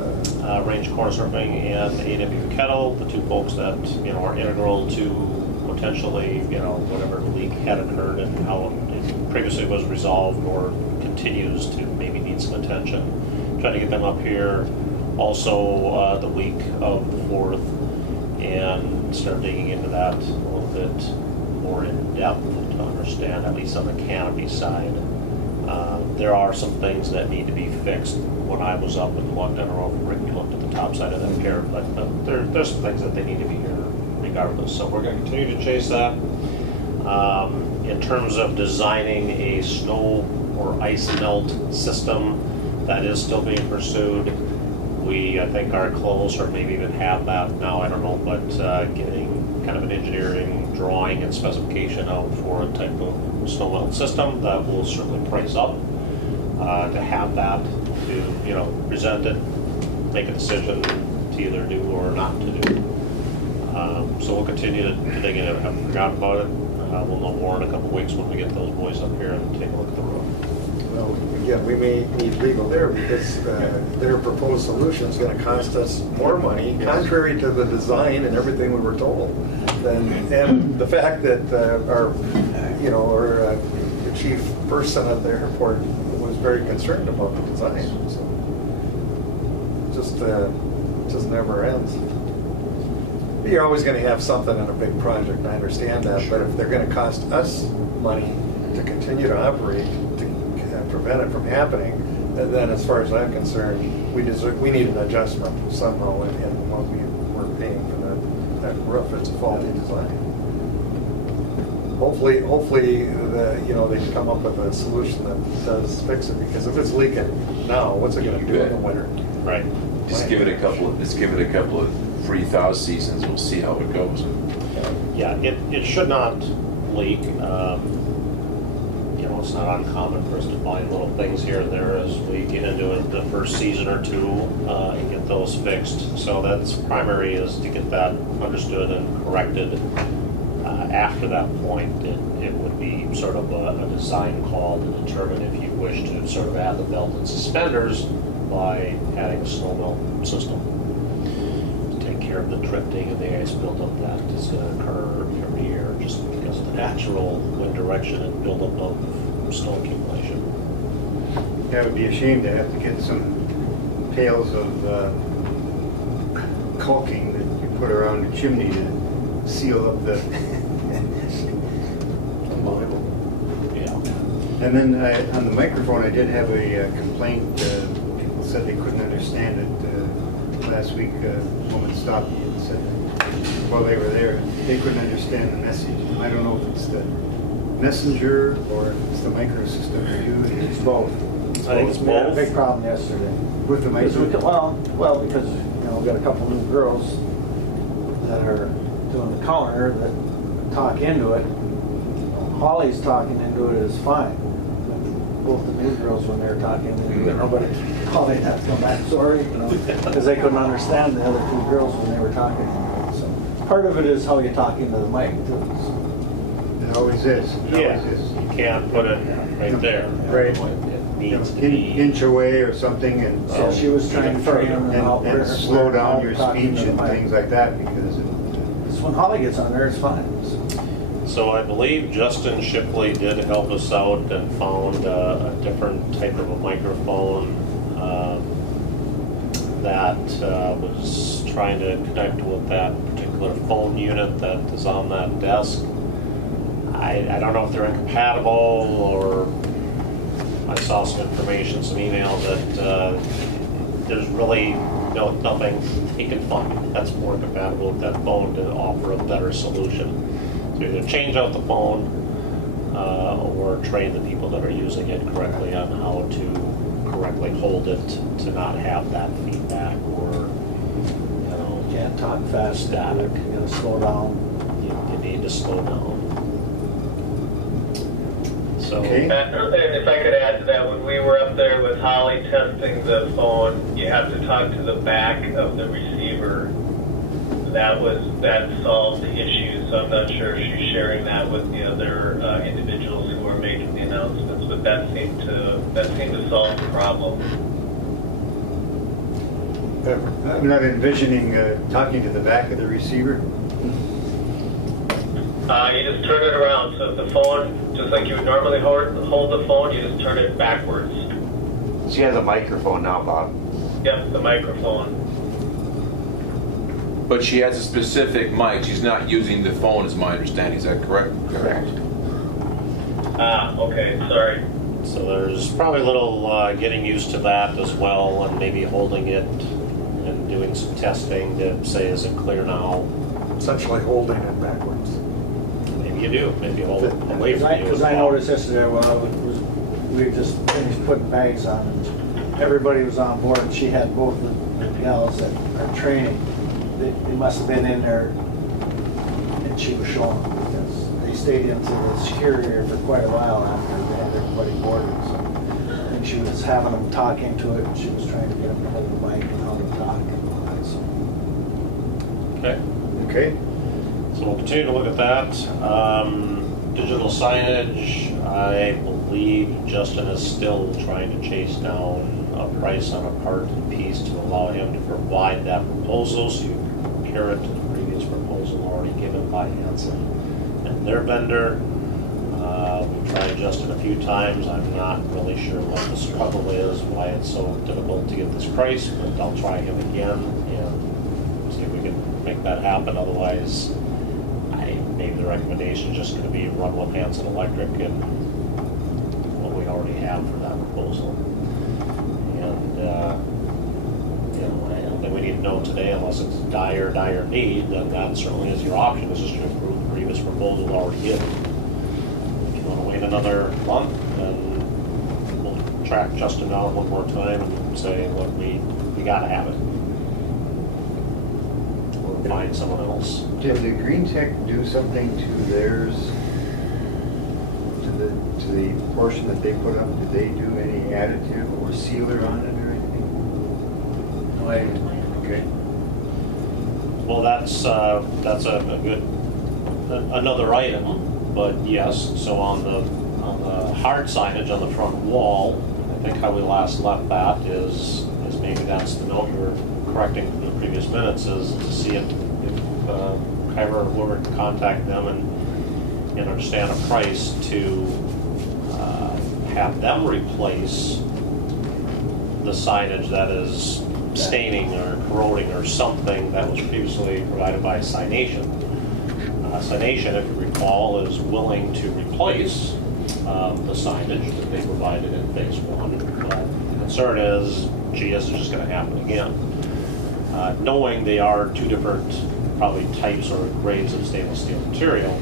Range Corner Surfing and AW Kettle, the two folks that, you know, are integral to potentially, you know, whatever leak had occurred and how it previously was resolved or continues to maybe need some attention. Trying to get them up here. Also, the week of the 4th, and start digging into that a little bit more in depth to understand, at least on the canopy side. There are some things that need to be fixed. When I was up and looked, I don't know if Rick looked at the top side of that pier, but there's some things that they need to be here regardless. So we're going to continue to chase that. In terms of designing a snow or ice melt system, that is still being pursued. We, I think, are close, or maybe even have that now, I don't know, but getting kind of an engineering drawing and specification out for a type of snow melt system that will certainly price up to have that, to, you know, present it, make a decision to either do or not to do. So we'll continue to dig in. I haven't forgotten about it. We'll know more in a couple weeks when we get those boys up here and take a look at the roof. Well, again, we may need legal there because their proposed solution is going to cost us more money, contrary to the design and everything we were told. And the fact that our the chief person at the airport was very concerned about the design. So just never ends. You're always going to have something in a big project, I understand that, but if they're going to cost us money to continue to operate, to prevent it from happening, then as far as I'm concerned, we need an adjustment somehow in what we're paying for that roof. It's a faulty design. Hopefully, they can come up with a solution that does fix it, because if it's leaking now, what's it going to do in the winter? Right. Just give it a couple of free thaw seasons, we'll see how it goes. Yeah, it should not leak. It's not uncommon for us to find little things here and there as we get into it the first season or two and get those fixed. So that's primary, is to get that understood and corrected. After that point, it would be sort of a design call to determine if you wish to sort of add the belt and suspenders by adding a snow melt system to take care of the drifting and the ice buildup that is going to occur every year just because of the natural wind direction and buildup of snow accumulation. Yeah, it would be a shame to have to get some pails of caulking that you put around the chimney to seal up the... Unbelievable. Yeah. And then on the microphone, I did have a complaint. People said they couldn't understand it. Last week, a woman stopped me and said, while they were there, they couldn't understand the message. I don't know if it's the messenger or if it's the micro system for you. It's both. I think it's We had a both. big problem yesterday. With the Because micro? well, because, we've got a couple new girls that are doing the counter that talk into it. Holly's talking into it is fine. But both the new girls, when they're talking into it, nobody, Holly had to come back, sorry, because they couldn't understand the other two girls when they were talking. So part of it is how you're talking to the mic, too. It always is. It Yeah, always is. you can't put it right there. Right. It needs to be. Inch away or something, and So she was trying to figure out and slow down your speech and things like that, because Because when Holly gets on there, it's fine. So I believe Justin Shipley did help us out and found a different type of a microphone that was trying to connect with that particular phone unit that is on that desk. I don't know if they're incompatible, or I saw some information, some emails that there's really nothing he can find that's more compatible with that phone to offer a better solution. either change out the phone or train the people that are using it correctly on how to correctly hold it to not have that feedback or, you know, Can't talk fast. static. You gotta slow down. You need to slow down. So, Okay. If I could add to that, when we were up there with Holly testing the phone, you have to talk to the back of the receiver. That solved the issue, so I'm not sure if she's sharing that with the other individuals who are making the announcements, but that seemed to solve the problem. I'm not envisioning talking to the back of the receiver. You just turn it around, so if the phone, just like you would normally hold the phone, you just turn it backwards. She has a microphone now, Bob. Yep, the microphone. But she has a specific mic. She's not using the phone, is my understanding. Is that correct? Correct. Okay, sorry. so there's probably a little getting used to that as well, and maybe holding it and doing some testing to say, is it clear now? Essentially holding it backwards. Maybe you do. Maybe hold it away from you. Because I noticed yesterday, we had just finished putting bags on, and everybody was on board, and she had both the gals that are training. They must have been in there, and she was showing them, because they stayed into the security area for quite a while after they had everybody boarded. So I think she was having them talk into it, and she was trying to get them to hold the mic and how to talk and all that, so. Okay. Okay. So we'll continue to look at that. Digital signage, I believe Justin is still trying to chase down a price on a part and piece to allow him to provide that proposal, so you can compare it to the previous proposal already given by Hanson and their vendor. We've tried Justin a few times. I'm not really sure what the struggle is, why it's so difficult to get this price, but I'll try him again and see if we can make that happen. Otherwise, maybe the recommendation is just going to be run with Hanson Electric and what we already have for that proposal. And, you know, I don't think we need to know today unless it's dire need, then that certainly is your option, is just to approve the previous proposal already given. If you want to wait another month, then we'll track Justin down one more time and say, look, we got to have it. Or find someone else. Did the Green Tech do something to theirs, to the portion that they put up? Did they do any additive or sealer on it or anything? No idea. Okay. Well, that's a good, another item, but yes, so on the hard signage on the front wall, I think how we last left that is maybe that's the note you were correcting from the previous minutes, is to see if Kyra or whoever can contact them and understand a price to have them replace the signage that is staining or corroding or something that was previously provided by Signation. Signation, if you recall, is willing to replace the signage that they provided in phase one. But the concern is, gee, this is just going to happen again. Knowing they are two different probably types or grades of stainless steel material,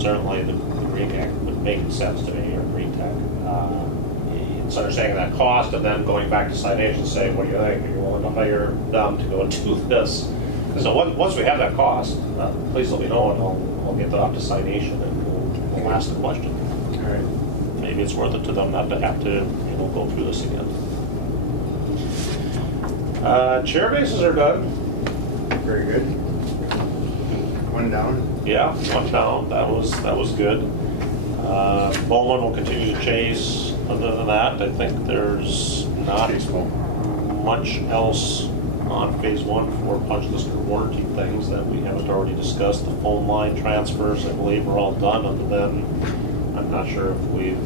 certainly the Green Tech would make sense to me, or Green Tech. It's understanding that cost and then going back to Signation and saying, what do you think? Are you willing to hire them to go and do this? So once we have that cost, please let me know and I'll get that off to Signation and we'll ask the question. All right. Maybe it's worth it to them not to have to go through this again. Chair bases are done. Very good. One down. Yeah, one down. That was good. Bowman will continue to chase. Other than that, I think there's not much else on phase one for punch list or warranty things that we haven't already discussed. The phone line transfers, I believe, are all done, other than I'm not sure if we've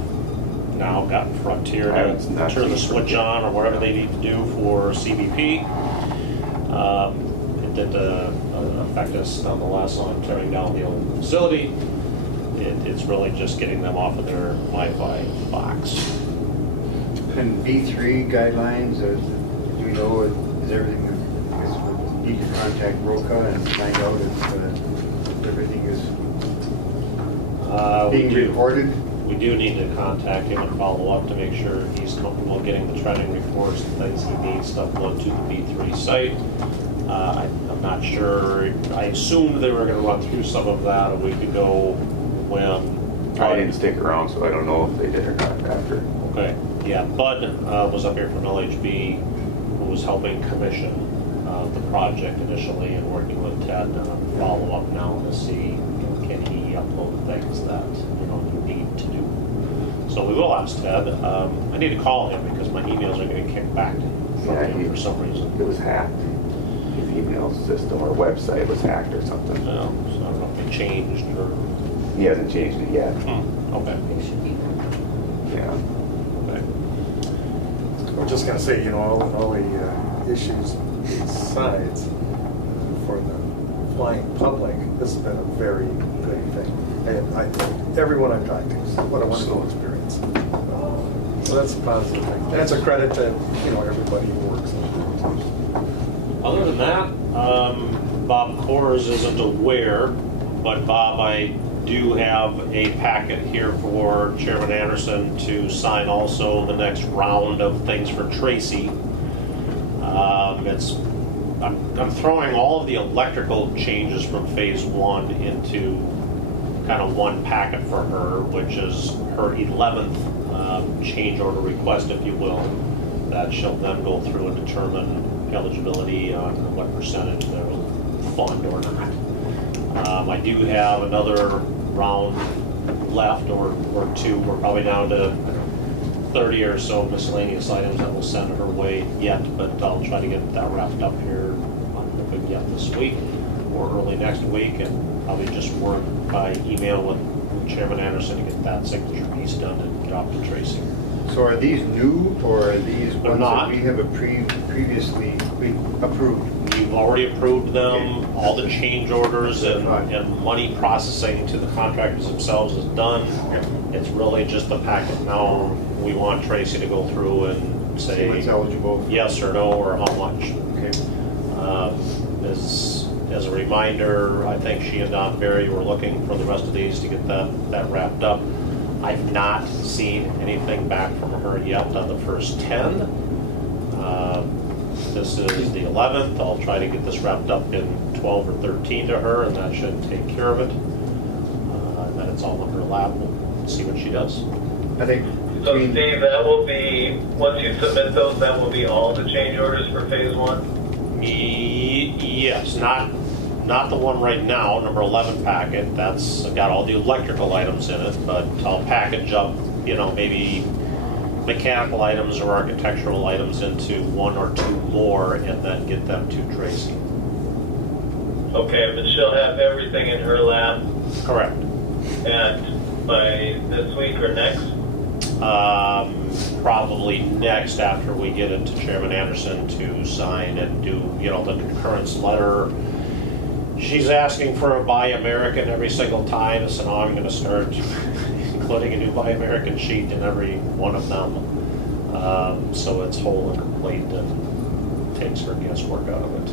now got Frontier to turn the switch on or whatever they need to do for CBP. It did affect us nonetheless on tearing down the old facility. It's really just getting them off of their Wi-Fi box. And B3 guidelines, do we know, is everything, I guess we need to contact Roca and find out if everything is We being do. reported? We do need to contact him and follow up to make sure he's comfortable getting the trending reports, the things he needs to upload to the B3 site. I'm not sure, I assumed they were gonna run through some of that a week ago when. I didn't stick around, so I don't know if they did or not after. Okay, yeah, Bud was up here from LHB, who was helping commission the project initially and working with Ted on follow-up now to see, can he upload things that, you need to do. So we will ask Ted. I need to call him because my emails are getting kicked back from Yeah, him for some reason. It was hacked. His email system or website was hacked or something. So I don't know if they changed or. He hasn't changed it yet. Okay. It should be there. Okay. I'm just gonna say, all the issues, sides, for the flying public, this has been a very good thing. And everyone I've talked to said, what a wonderful experience. So that's a positive thing. And it's a credit to, everybody who works in it. Other than that, Bob Kors isn't aware, but Bob, I do have a packet here for Chairman Anderson to sign also the next round of things for Tracy. I'm throwing all of the electrical changes from phase 1 into kind of one packet for her, which is her 11th change order request, if you will, that she'll then go through and determine eligibility on what percentage they'll fund or not. I do have another round left or two. We're probably down to 30 or so miscellaneous items that we'll send her way yet, but I'll try to get that wrapped up here, I'm hoping yet this week or early next week, and probably just work by email with Chairman Anderson to get that signature piece done and get off to Tracy. So are these new, or are these They're ones not. that we have previously approved? We've already approved them, Okay. all the change orders and money processing to the contractors themselves is done. It's really just the packet now. We want Tracy to go through and See say what's eligible? yes or no, or how much. Okay. As a reminder, I think she and Don Berry were looking for the rest of these to get that wrapped up. I've not seen anything back from her yet on the first 10. This is the 11th. I'll try to get this wrapped up in 12 or 13 to her, and that should take care of it. And then it's all in her lap. We'll see what she does. I think So between, Steve, that will be, once you submit those, that will be all the change orders for phase 1? Yes, not the one right now, number 11 packet. That's got all the electrical items in it, but I'll package up, maybe mechanical items or architectural items into one or two more and then get them to Tracy. Okay, but she'll have everything in her lap Correct. and by this week or next? Probably next after we get it to Chairman Anderson to sign and do, the concurrence letter. She's asking for a Buy American every single time, so now I'm going to start including a new Buy American sheet in every one of them. So it's whole and complete and takes her guesswork out of it.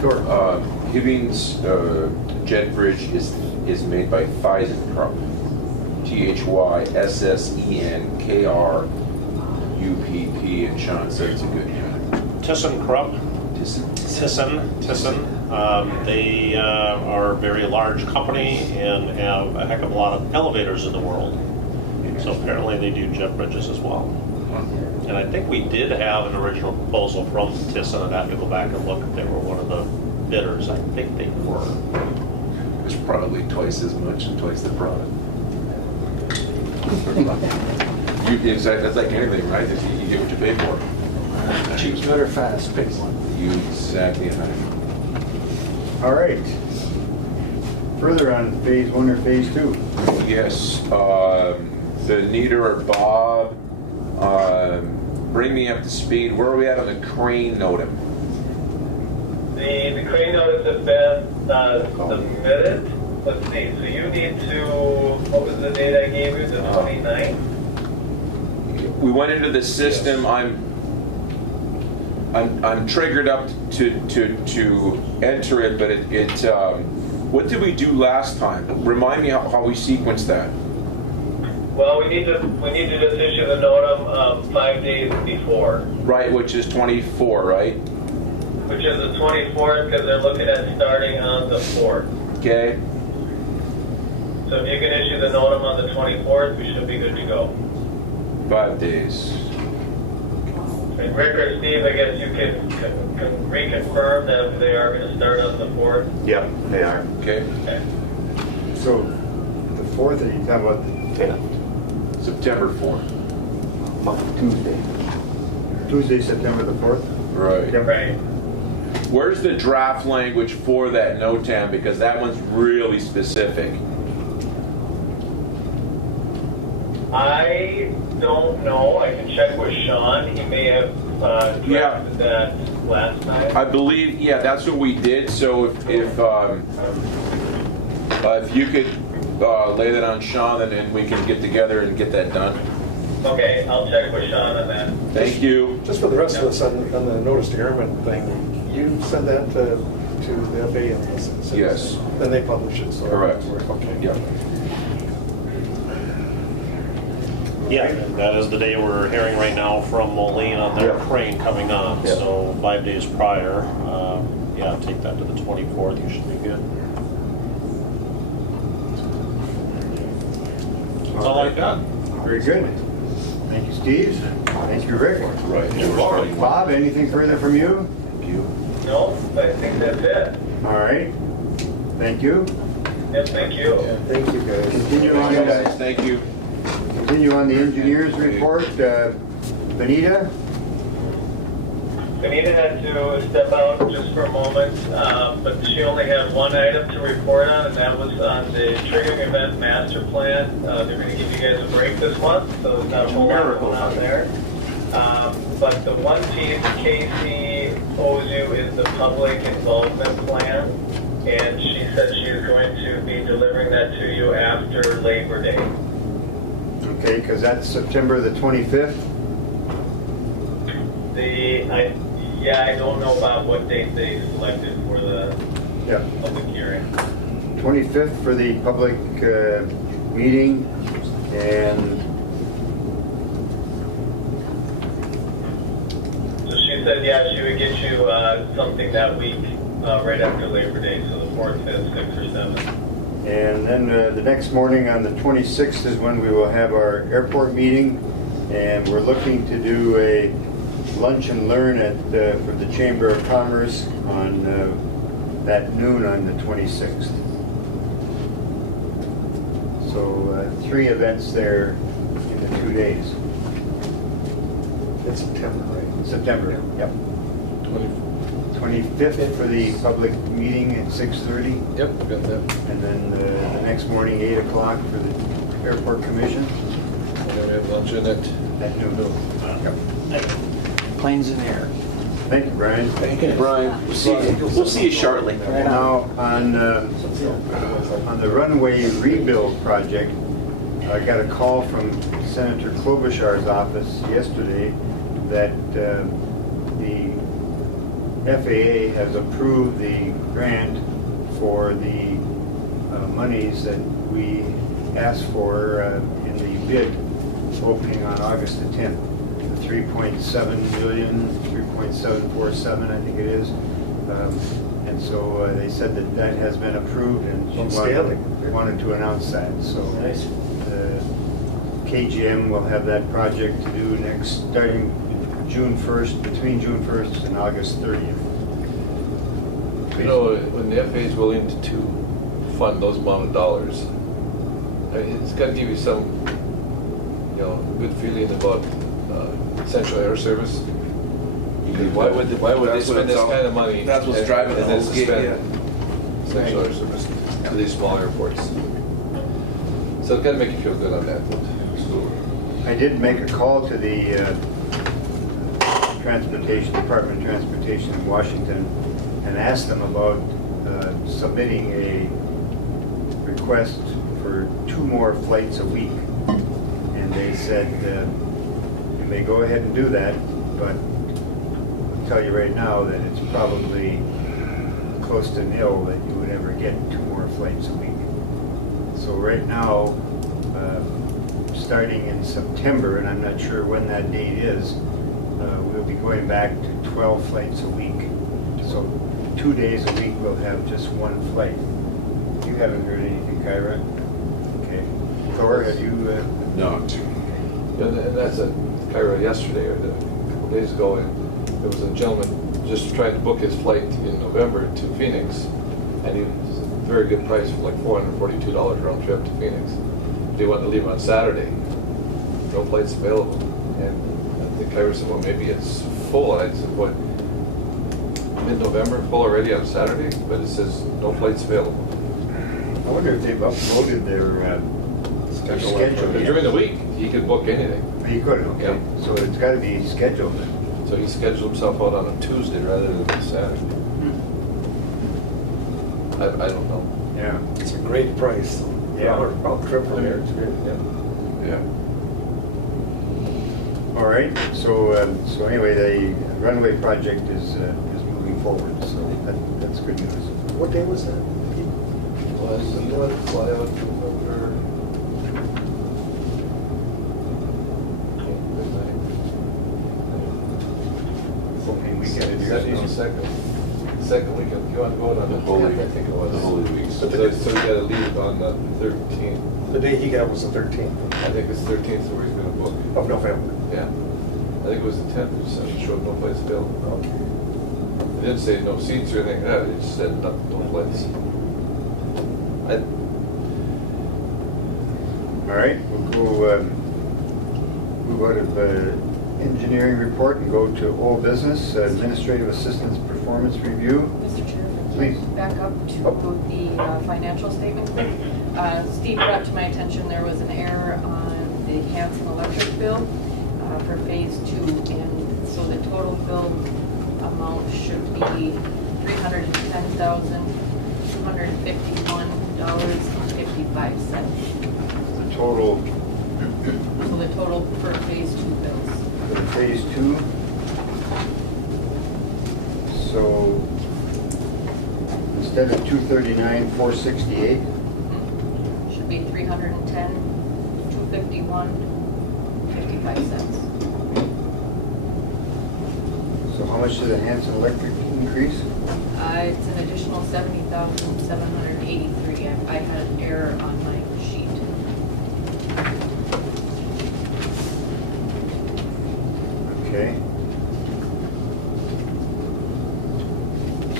sure. Hibbings Jet Bridge is made by ThyssenKrupp. THYSSENKRUPP, and Sean said it's a good name. ThyssenKrupp. Thyssen. They are a very large company and have a heck of a lot of elevators in the world. So apparently they do jet bridges as well. And I think we did have an original proposal from Thyssen. I'd have to go back and look if they were one of the bidders. I think they were. It's probably twice as much and twice the product. That's like anything, right? You get what you pay for. Cheap, better, fast, pick one. You exactly right. All right. Further on phase 1 or phase 2? Yes, the Nita or Bob, bring me up to speed. Where are we at on the crane NOTAM? The crane notice has been submitted. Let's see, so you need to, what was the date I gave you, the 29th? We went into the system. I'm triggered up to enter it, but what did we do last time? Remind me how we sequenced that. Well, we need to just issue the NOTAM 5 days before, Right, which is 24, right? which is the 24th, because they're looking at starting on the 4th. Okay. So if you can issue the NOTAM on the 24th, we should be good to go. 5 days. And Rick or Steve, I guess you can reconfirm that they are going to start on the 4th. Yep, they are. Okay. Okay. So the 4th, are you talking about the 10th, September 4th. Tuesday. Tuesday, September the 4th? Right. Yep. Right. Where's the draft language for that NOTAM? Because that one's really specific. I don't know. I can check with Sean. He may have drafted that last time. I believe, yeah, that's what we did. So if you could lay that on Sean, and then we can get together and get that done. Okay, I'll check with Sean on that. Thank you. Just for the rest of us on the notice to airmen thing, you send that to the FAA and the citizens? Yes. Then they publish it, so. Correct. Okay. Yeah. Yeah, that is the day we're hearing right now from Moline on their Yep. crane coming on. Yep. So 5 days prior, yeah, take that to the 24th, you should be good. That's all I got. Very good. Thank you, Steve. Thank you, Rick. Right. Bob, anything further from you? No, I think that's it. All right. Thank you. Yep, thank you. Thank you, guys. Continue on, Thank you, guys. Thank you. continue on the engineer's report. Benita? Benita had to step out just for a moment, but she only had one item to report on, and that was on the triggering event master plan. They're going to give you guys a break this month, so there's not a whole lot going on there. But the one piece Casey owes you is the public involvement plan, and she said she is going to be delivering that to you after Labor Day. Okay, because that's September the 25th. I don't know about what date they selected for the Yeah. public hearing. 25th for the public meeting, and So she said, yeah, she would get you something that week, right after Labor Day, so the 4th, 5th, 6th, or 7th. and then the next morning on the 26th is when we will have our airport meeting, and we're looking to do a lunch and learn for the Chamber of Commerce on that noon on the 26th. So 3 events there in the 2 days. It's September, right? September, yep. 25th for the public meeting at 6:30, Yep, we got that. and then the next morning, 8 o'clock for the airport commission And then we have lunch in it. at noon. Yep. Planes in the air. Thank you, Brian. Thank you, Brian. We'll see you shortly. Now, on the runway rebuild project, I got a call from Senator Klobuchar's office yesterday that the FAA has approved the grant for the monies that we asked for in the bid opening on August the 10th. The 3.7 million, 3.747, I think it is. And so they said that that has been approved, and she wanted to announce that. So KGM will have that project to do starting June 1st, between June 1st and August 30th. You know, when the FAA is willing to fund those amount of dollars, it's got to give you some, good feeling about Central Air Service. Why would they spend this kind of money? That's what's driving the and then whole gig, spend Central Air Service to these small airports. So it's got to make you feel good on that. I did make a call to the Department of Transportation in Washington and asked them about submitting a request for 2 more flights a week. And they said, you may go ahead and do that, but tell you right now that it's probably close to nil that you would ever get 2 more flights a week. So right now, starting in September, and I'm not sure when that date is, we'll be going back to 12 flights a week. So 2 days a week we'll have just 1 flight. You haven't heard anything, Kyra? Okay. Thor, have you? Not. And that's at Cairo yesterday, or a couple days ago, and there was a gentleman just trying to book his flight in November to Phoenix, and he was a very good price for like $442 round trip to Phoenix. They wanted to leave on Saturday, no flights available, and I think Cairo said, well, maybe it's full. And I said, what, mid-November, full already on Saturday? But it says no flights available. I wonder if they've uploaded their schedule. But during the week, he could book anything. He could, okay. Yeah. So it's got to be scheduled then. So he scheduled himself out on a Tuesday rather than a Saturday. I don't know. Yeah. It's a great price. Yeah. Round trip from here. It's great, yeah. Yeah. All right. So anyway, the runway project is moving forward. So that's good news. What day was that? Was what fly out to November? Opening weekend in your season. Second weekend. You want to go out on the Holy- 10th, I think it was. the Holy Weeks. So we got to leave on the 13th. The day he got was the 13th I think it's 13th where he's going to book. of November. Yeah. I think it was the 10th, it said it showed no place available. Okay. It didn't say no seats or anything, it just said no place. All right. We'll go move out of engineering report and go to old business, administrative assistance performance review. Mr. Chair, Please. back up to the financial statement. Steve brought to my attention there was an error on the Hanson Electric bill for phase 2, and so the total bill amount should be $310,251.55. The total So the total for phase 2 bills. for phase 2. So instead of 239,468, Should be $310,251.55. so how much did the Hanson Electric increase? It's an additional 70,783. I had an error on my sheet. Okay.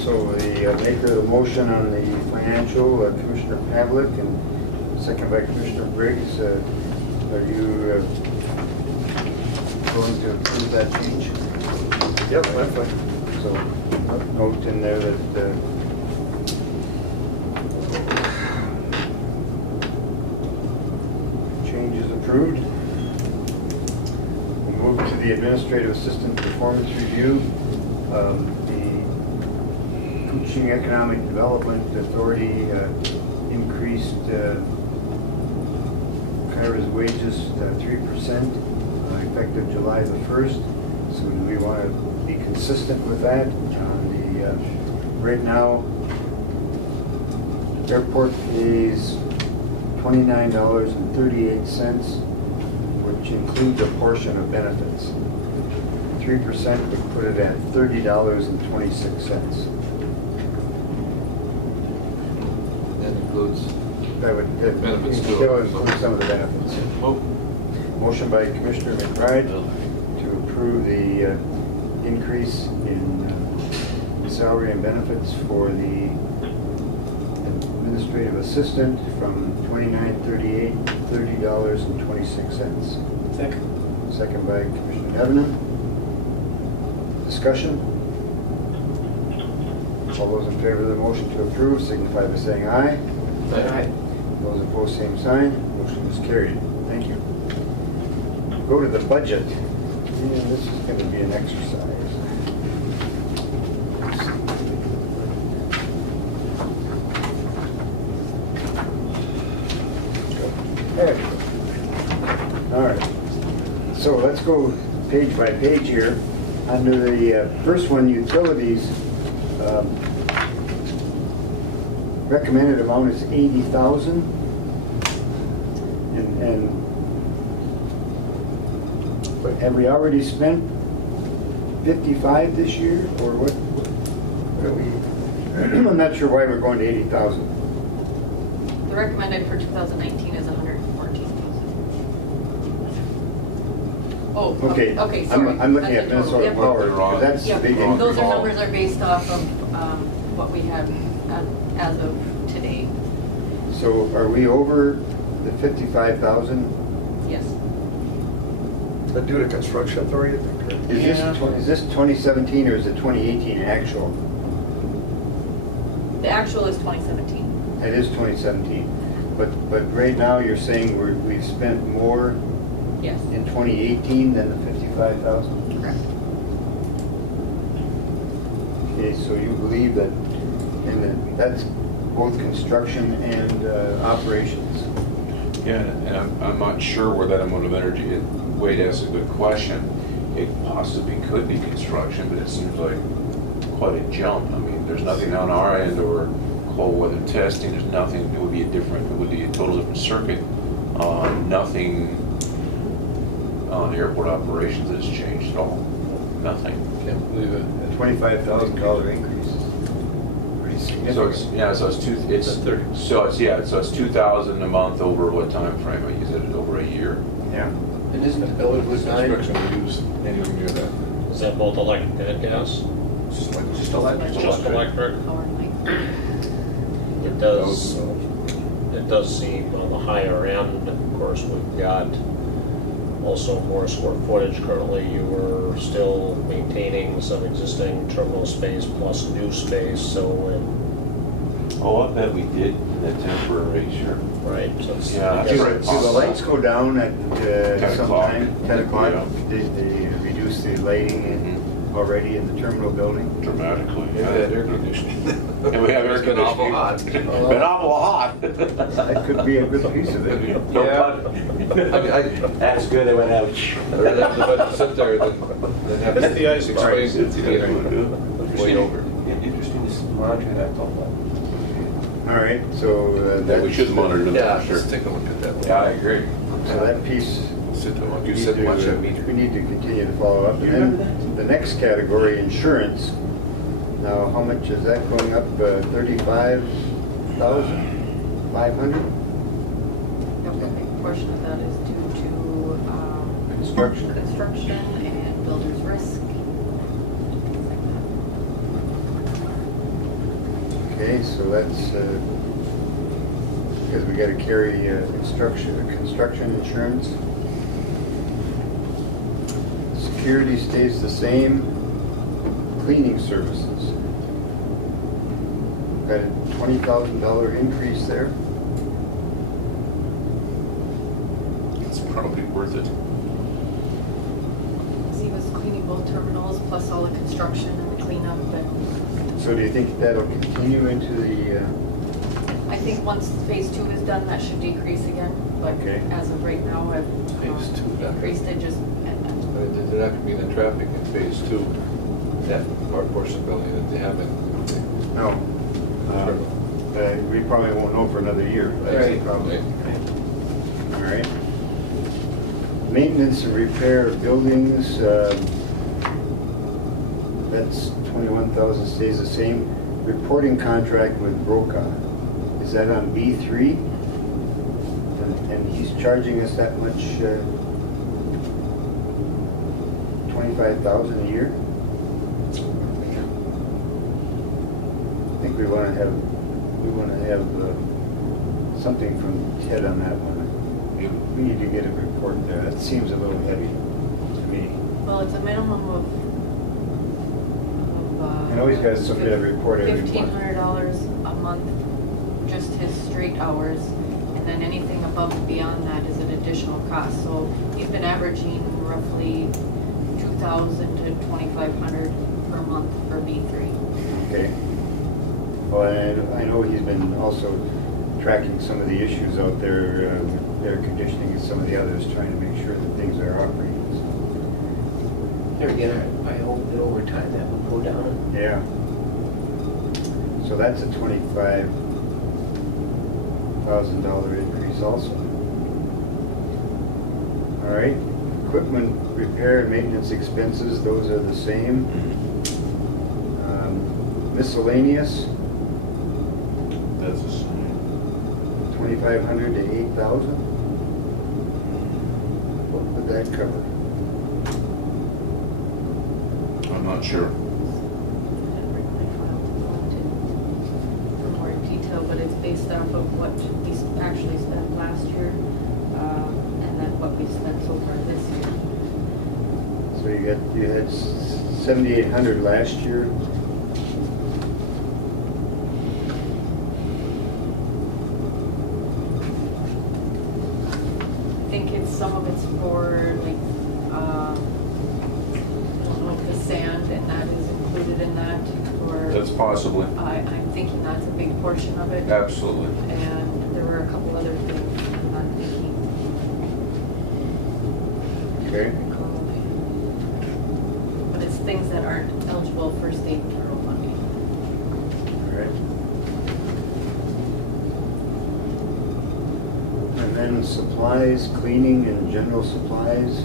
So the maker of the motion on the financial, Commissioner Pavlik, and second by Commissioner Briggs. Are you going to approve that change? Yep, I'm fine. So note in there that change is approved. We'll move to the administrative assistant performance review. The Kuching Economic Development Authority increased Kyra's wages 3% effective July the 1st. So do we want to be consistent with that? Right now, airport pays $29.38, which includes a portion of benefits. 3% would put it at $30.26. That includes That would Benefits too. still include some of the benefits. Motion by Commissioner McBride to approve the increase in salary and benefits for the administrative assistant from $29.38 to $30.26. Second. Second by Commissioner Nevenen. Discussion? All those in favor of the motion to approve signify by saying aye. Aye. Those opposed, same sign. Motion is carried. Thank you. Go to the budget. Yeah, this is going to be an exercise. There we go. All right. So let's go page by page here. Under the first one, utilities, recommended amount is 80,000. And but have we already spent 55 this year, or what are we? I'm not sure why we're going to 80,000. The recommended for 2019 is 114,000. Oh, Okay. okay, sorry. I'm looking That's at the total. Minnesota Yep. Power, because that's the Yep. big Those increase. numbers are based off of what we have as of today. So are we over the 55,000? Yes. But due to construction authority, I think, correct? Is this 2017 or is it 2018 actual? The actual is 2017. It is 2017. But right now you're saying we've spent more Yes. in 2018 than the 55,000? Correct. Okay, so you believe that, that's both construction and operations? Yeah, and I'm not sure where that amount of energy, Wade asked a good question. It possibly could be construction, but it seems like quite a jump. I mean, there's nothing on our end or cold weather testing, there's nothing, it would be a total different circuit. Nothing on airport operations has changed at all. Nothing. Can't believe it. $25,000 increase. Pretty significant. So it's, yeah, so it's 2,000 a month over what time frame? I use it over a year. Yeah. And isn't it Construction we use anywhere near that. Is that both electric and gas? Just like, Just Just electric? Power and light. It does seem on the higher end. Of course, we've got also more square footage. Currently, you were still maintaining some existing terminal space plus new space, so Oh, I bet we did in the temporary, sure. right. So it's, Yeah, I that's guess right. it's- Do the lights go down at 10 some o'clock. time? 10 o'clock? Yeah. Did they reduce the lighting already in the terminal building? Dramatically. Maybe that air conditioning. And we have air It's been awful conditioning. hot. Been awful hot. That could be a good piece of it. Don't Yeah. cut it. That's good, they went out. I'd rather have the budget sit there than have That's the ice explain box. it to get way over. Interesting to monitor that, don't All right, so Yeah, we should monitor them, Yeah, for sure. let's take a look at that. Yeah, I agree. So that piece, Sit there, we you need sit and watch that to, meter. we need to continue to follow up. You And remember then the next category, insurance. Now, how much is that going up? 35,500? Yep, a big portion of that is due to Construction. construction and builder's risk. Okay, so that's, because we gotta carry construction insurance. Security stays the same. Cleaning services. Got a $20,000 increase there. It's probably worth it. He was cleaning both terminals plus all the construction and the cleanup, but So do you think that'll continue into the, I think once phase 2 is done, that should decrease again. But Okay. as of right now, I've Phase 2, yeah. increased it just, But they're not gonna be in the traffic in phase 2, that part portion of the building that they haven't. no? We probably won't know for another year. That's the problem. All right. Maintenance and repair of buildings, that's 21,000 stays the same. Reporting contract with Brokaw, is that on B3? And he's charging us that much, 25,000 a year? I think we want to have something from Ted on that one. We need to get a report there. That seems a little heavy to me. well, it's a minimum of I know he's got to submit a report every month. $1,500 a month, just his straight hours, and then anything above and beyond that is an additional cost. So he's been averaging roughly 2,000 to 2,500 per month for B3. Okay. Well, and I know he's been also tracking some of the issues out there, air conditioning and some of the others, trying to make sure that things are operating. There again, I hope that over time that would go down. Yeah. So that's a $25,000 increase also. All right, equipment repair and maintenance expenses, those are the same. Miscellaneous, That's the same. 2,500 to 8,000. What would that cover? I'm not sure. For more detail, but it's based off of what we actually spent last year, and then what we spent so far this year. So you had 7,800 last year. I think some of it's for like, I don't know if the sand and that is included in that, or. That's possibly. I'm thinking that's a big portion of it. Absolutely. And there were a couple other things I'm not thinking. Okay. But it's things that aren't eligible for state and federal funding. All right. And then supplies, cleaning and general supplies.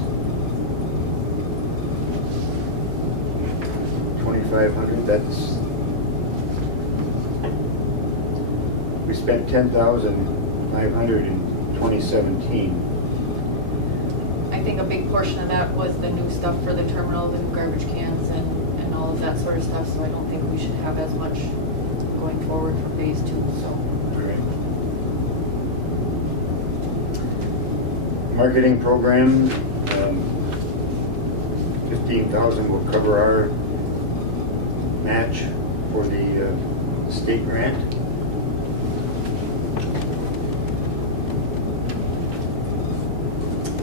2,500, that's, we spent 10,500 in 2017. I think a big portion of that was the new stuff for the terminal, the new garbage cans and all of that sort of stuff, so I don't think we should have as much going forward for phase 2, so. All right. Marketing program, 15,000 will cover our match for the state grant.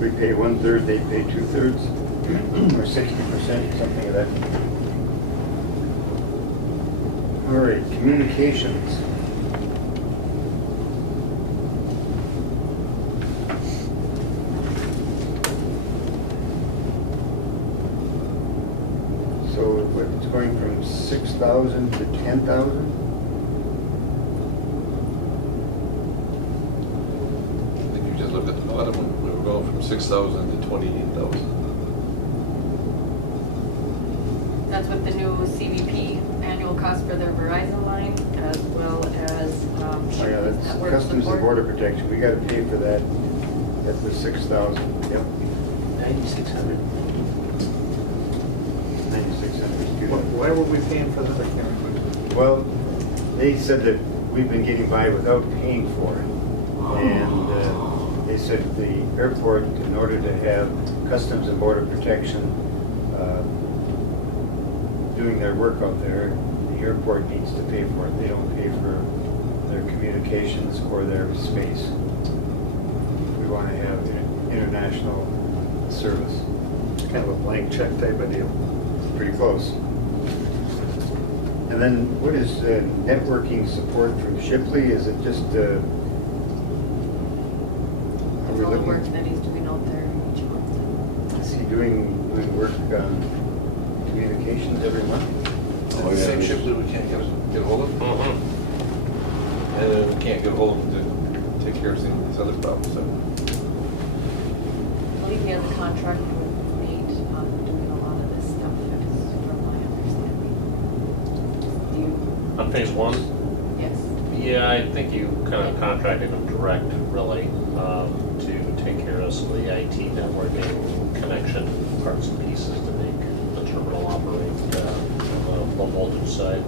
We pay 1/3, they pay 2/3, or 60%, something of that. All right, communications. So it's going from 6,000 to 10,000? I think you just looked at the bottom one, we were going from 6,000 to 28,000. That's with the new CVP annual cost for their Verizon line, as well as Oh yeah, that's network Customs and support. Border Protection, we gotta pay for that, that's the 6,000, yep, 9,600. 9,600, excuse me. Why were we paying for that? I can't remember. Well, they said that we've been getting by without paying for it. And they said the airport, in order to have Customs and Border Protection doing their work out there, the airport needs to pay for it. They don't pay for their communications or their space. We want to have international service. Kind of a blank check type of deal. Pretty close. And then what is networking support from Shipley? Is it just, are we All the work looking, that he's doing out there each month. is he doing work on communications every month? Oh, yeah. Same ship that we can't get hold of. And then we can't get hold of them to take care of some of these other problems, so. I believe he has a contract with Nate on doing a lot of this stuff, from my understanding. Do you? On phase 1? Yes. Yeah, I think you kind of contracted them direct, really, to take care of some of the IT networking connection parts and pieces to make the terminal operate on the low voltage side.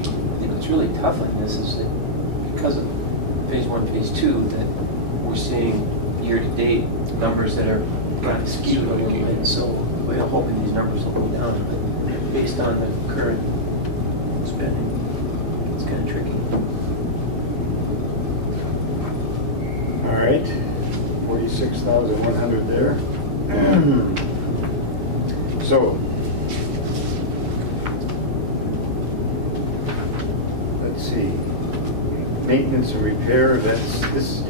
I think what's really tough on this is that because of phase 1, phase 2, that we're seeing year-to-date numbers that are kind of skewed a little bit. So we're hoping these numbers will go down, but based on the current spending, it's kind of tricky. All right, 46,100 there. So, let's see. Maintenance and repair, that's this.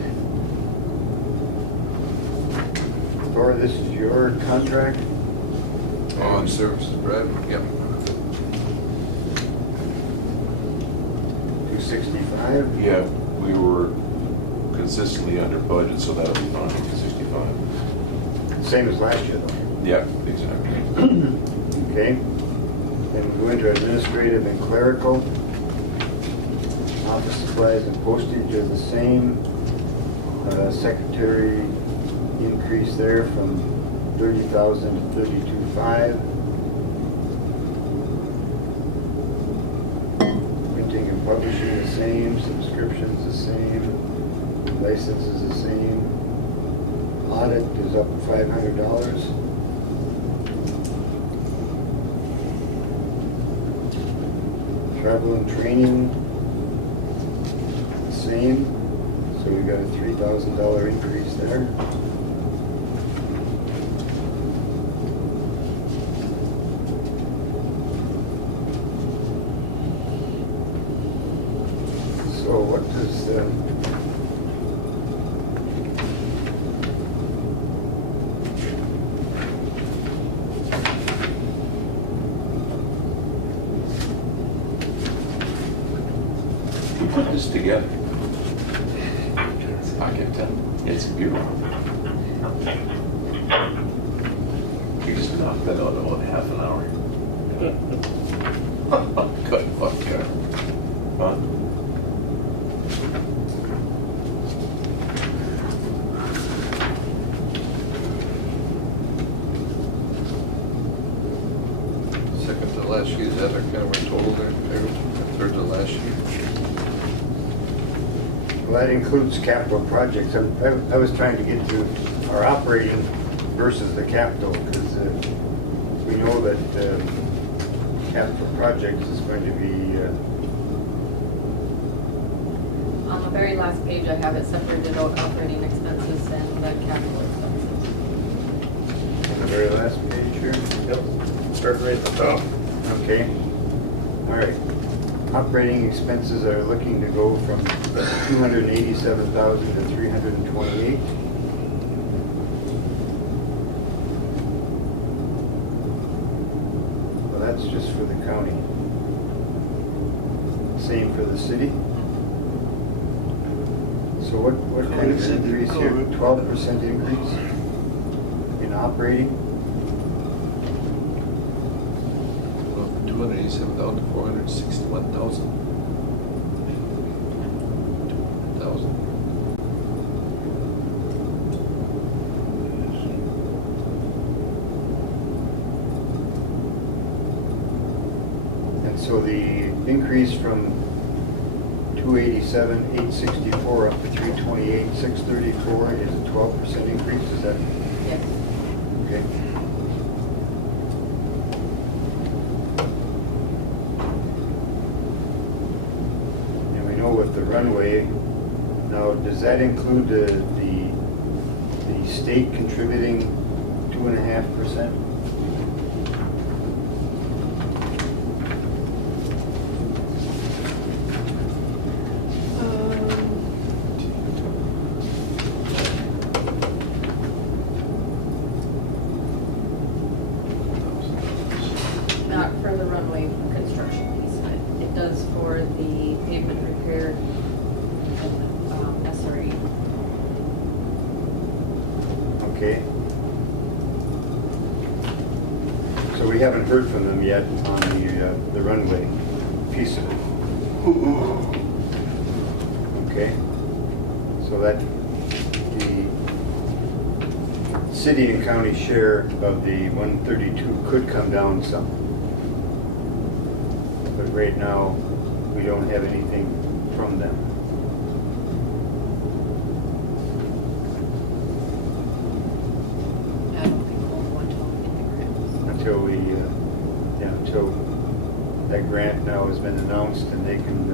Thor, this is your contract? On services, Brad? Yep. 265? Yeah, we were consistently under budget, so that'll be fine, 65. Same as last year, though. Yeah, exactly. Okay. Then we go into administrative and clerical. Office supplies and postage are the same. Secretary increase there from 30,000 to 32,500. Printing and publishing the same, subscriptions the same, licenses the same. Audit is up $500. Travel and training, the same, so we got a $3,000 increase there. So what does, Who put this together? I can tell. It's beautiful. You just knocked that out in about half an hour. Good luck, yeah. Huh? Second to last sheet, is that our kind of our total there? Third to last sheet? well, that includes capital projects. I was trying to get to our operating versus the capital, because we know that capital projects is going to be, On the very last page, I have it separated out, operating expenses and the capital expenses. on the very last page here. Yep, start right at the top. Okay. All right. Operating expenses are looking to go from 287,000 to 328. Well, that's just for the county. Same for the city. So what kind of increase here? 12% increase in operating? 287,000 to 461,000. 200,000. And so the increase from 287,864 up to 328,634 is a 12% increase, is that Yes. okay? And we know with the runway, now does that include the state contributing 2.5%? Not for the runway construction piece of it. It does for the pavement repair and SRE. Okay. So we haven't heard from them yet on the runway piece of it. Okay. So that the city and county share of the 132 could come down some. But right now, we don't have anything from them. I don't think we'll go into anything Until we, until that grant now has been announced and they can,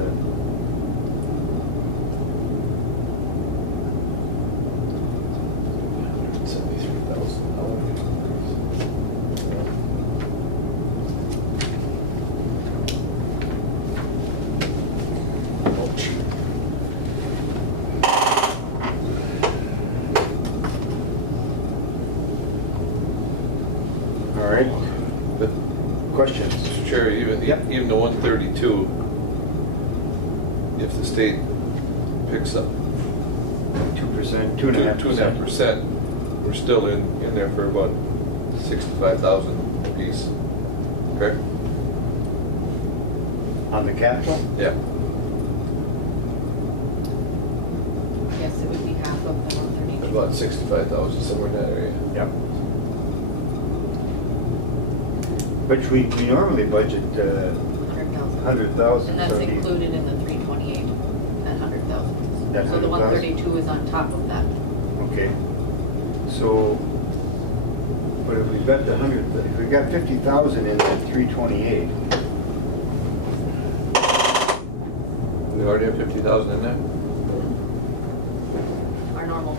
73,000. 32, if the state picks up 2%, 2.5%. 2.5%, we're still in there for about 65,000 apiece. Okay? On the capital? Yeah. Yes, it would be half of the 132. About 65,000, somewhere in that area. Yep. Which we normally budget 100,000. 100,000. And that's so the- included in the 328, that 100,000. That So the 100,000? 132 is on top of that. Okay. So, but if we've got the 100, if we've got 50,000 in that 328, We already have 50,000 in there? Our normal.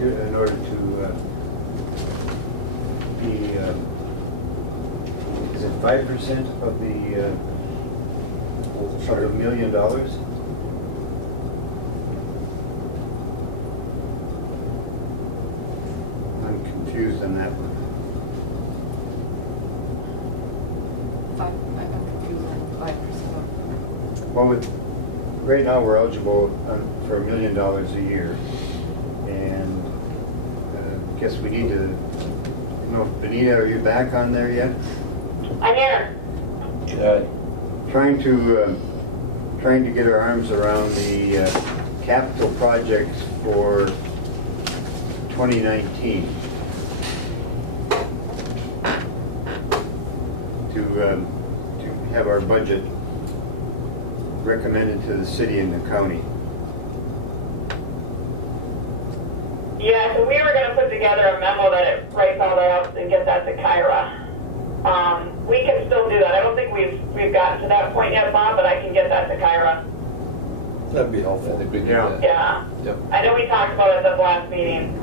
in order to be, is it 5% of the $1 million? I'm confused on that one. I'm confused on 5%. Well, right now, we're eligible for $1 million a year, and I guess we need to, Benita, are you back on there yet? I'm here. Trying to get our arms around the capital projects for 2019. To have our budget recommended to the city and the county. Yeah, so we were going to put together a memo that it writes all that up and get that to Kyra. We can still do that. I don't think we've gotten to that point yet, Bob, but I can get that to Kyra. That'd be helpful. I think we can do that. Yeah. Yep. I know we talked about it at the last meeting.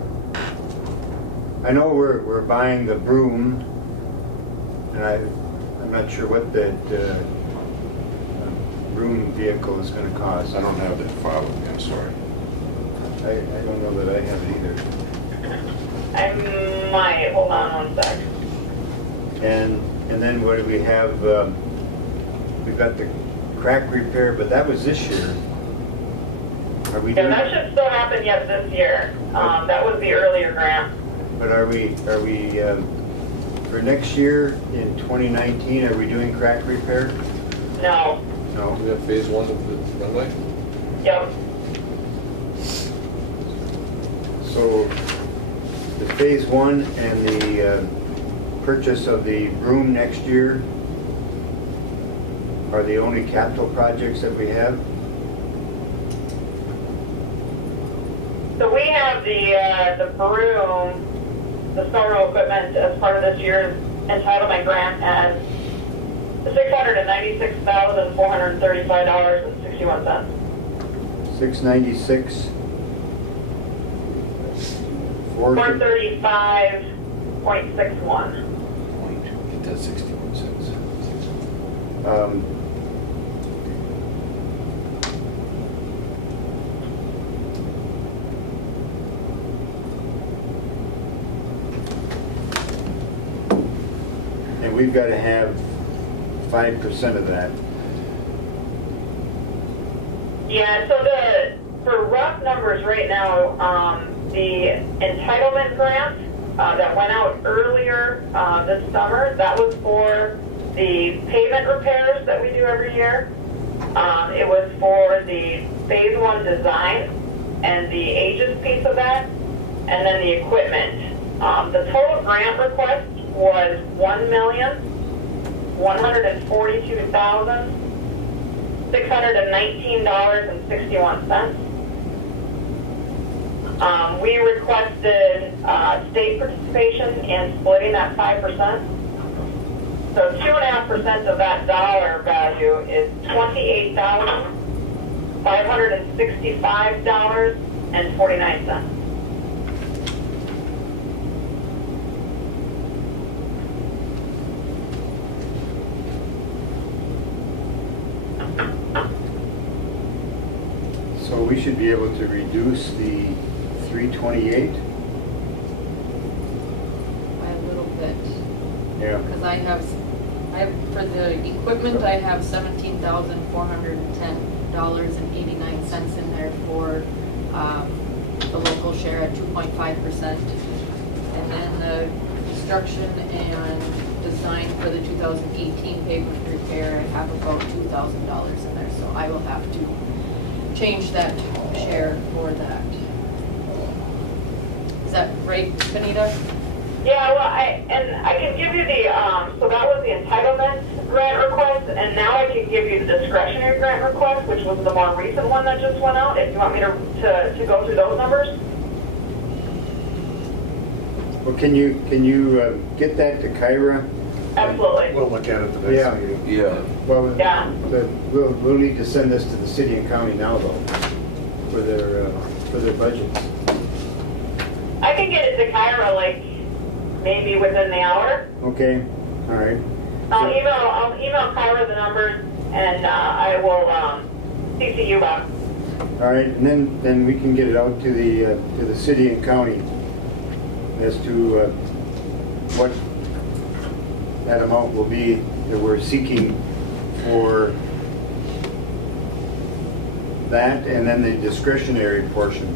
I know we're buying the broom, and I'm not sure what that broom vehicle is going to cost. I don't have that file with me, I'm sorry. I don't know that I have it either. I might. Hold on one sec. And then what do we have? We've got the crack repair, but that was this year. Are we Yeah, doing? that should still happen yet this year. That was the earlier grant. But are we for next year in 2019? Are we doing crack repair? No. No. We have phase 1 of the runway? Yep. So the phase 1 and the purchase of the room next year are the only capital projects that we have? So we have the broom, the snow removal equipment as part of this year's entitlement grant at $696,435.61. 696. 435.61. Get that 61 cents. And we've got to have 5% of that. Yeah, so for rough numbers right now, the entitlement grant that went out earlier this summer, that was for the pavement repairs that we do every year. It was for the phase 1 design and the aegis piece of that, and then the equipment. The total grant request was $1,142,619.61. We requested state participation in splitting that 5%. So 2.5% of that dollar value is $28,565.49. So we should be able to reduce the 328? By a little bit. Yeah. Because I have For the equipment, I have $17,410.89 in there for the local share at 2.5%. And then the construction and design for the 2018 pavement repair, I have about $2,000 in there, so I will have to change that share for that. Is that right, Benita? Yeah, well, I can give you the, so that was the entitlement grant request, and now I can give you the discretionary grant request, which was the more recent one that just went out, if you want me to go through those numbers. Well, can you get that to Kyra? Absolutely. We'll look at it the next Yeah. meeting. Yeah. Well, Yeah. we'll need to send this to the city and county now, though, for their budgets. I can get it to Kyra, like, maybe within the hour. Okay, all right. I'll email Kyra the numbers, and I will CC you back. All right, and then we can get it out to the city and county as to what that amount will be that we're seeking for that, and then the discretionary portion.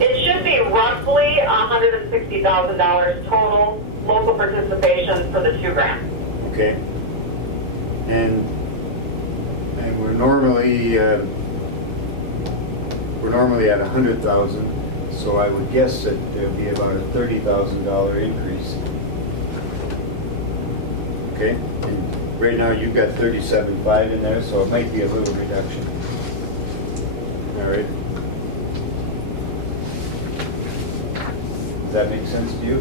It should be roughly $160,000 total local participation for the 2 grants. Okay. And we're normally at 100,000, so I would guess that there'll be about a $30,000 increase. Okay. And right now you've got 37.5 in there, so it might be a little reduction. All right. Does that make sense to you? I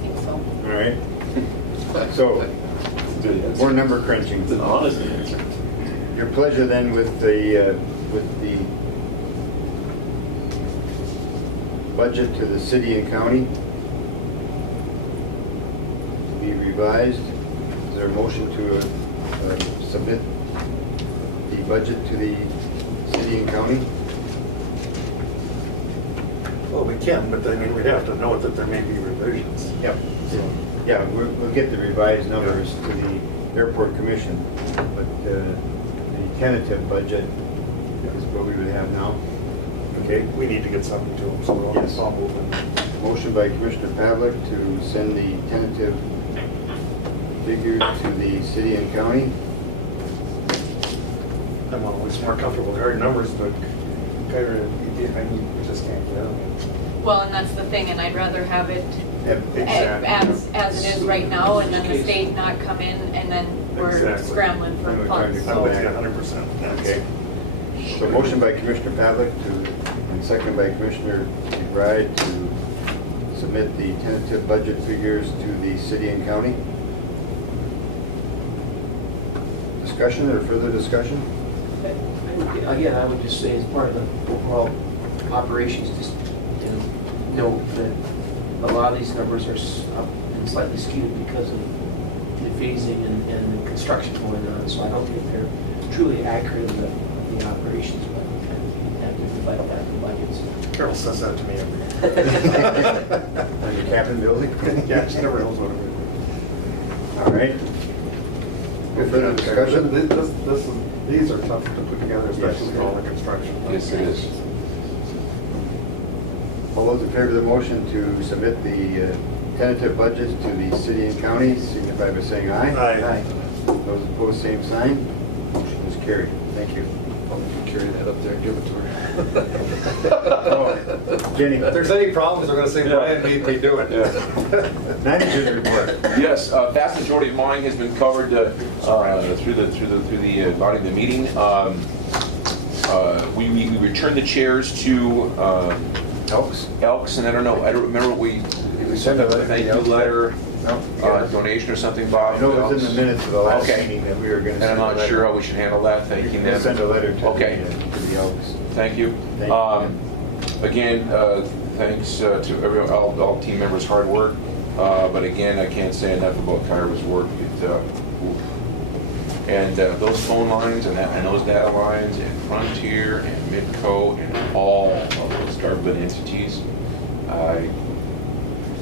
think so. All right. So, more number crunching. It's an honest answer. Your pleasure then with the budget to the city and county to be revised. Is there a motion to submit the budget to the city and county? Well, we can, but I mean, we'd have to note that there may be revisions. Yep. Yeah, we'll get the revised numbers to the airport commission, but the tentative budget is what we would have now. Okay? We need to get something to them, so we'll Yes. all move in. Motion by Commissioner Pavlik to send the tentative figures to the city and county. I'm always more comfortable with hard numbers, but Kyra, we just can't get out. Well, and that's the thing, and I'd rather have it Exactly. as it is right now, and then the state not come in, and then we're Exactly. scrambling for Then we're trying to funds. come I'm with back. you 100%. Okay. So motion by Commissioner Pavlik and second by Commissioner McBride to submit the tentative budget figures to the city and county. Discussion or further discussion? Again, I would just say as part of the overall operations, just to note that a lot of these numbers are up and slightly skewed because of the phasing and the construction going on. So I don't think they're truly accurate of the operations, but we have to reflect that in the budgets. Carol says that to me every day. On your cabin building? Yeah, she never knows what it All right. Good further is. discussion? These are tough to put together, especially with all the construction. Yes, it is. All those in favor of the motion to submit the tentative budgets to the city and county, signify by saying aye. Aye. Those opposed, same sign. Motion is carried. Thank you. Carry that up there and give it to her. Oh, Jenny, If there's any problems, we're gonna say Brian made me do it. manager's report. Yes, vast majority of mine has been covered through the body of the meeting. We returned the chairs to Elks, and I don't remember what we sent a thank you letter, donation or something, Bob. I know it was in the minutes of the last Okay. meeting that we were going to And I'm not sure how we should handle that, thanking them. We'll send a letter to Okay. the Elks. Thank you. Thank you. Again, thanks to all team members' hard work. But again, I can't say enough about Kyra's work. And those phone lines and those data lines and Frontier and Midco and all of those government entities,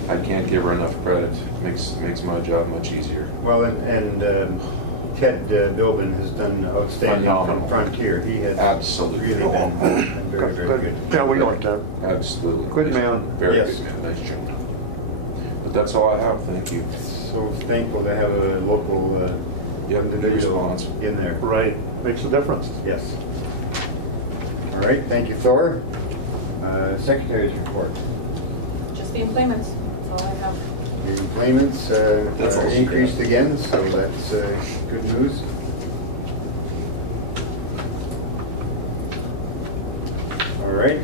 I can't give her enough credit. Makes my job much easier. Well, and Ted Bilbin has done outstanding Phenomenal. from Frontier. He has Absolutely. really been very, very good. Yeah, we like that. Absolutely. Good man. Very Yes. good man, nice job. But that's all I have, thank you. So thankful to have a local Yeah, good individual response. in there. Right, makes a difference. Yes. All right, thank you, Thor. Secretary's report. Just the employments, that's all I have. Your employments That's are also increased good. again, so that's good news. All right,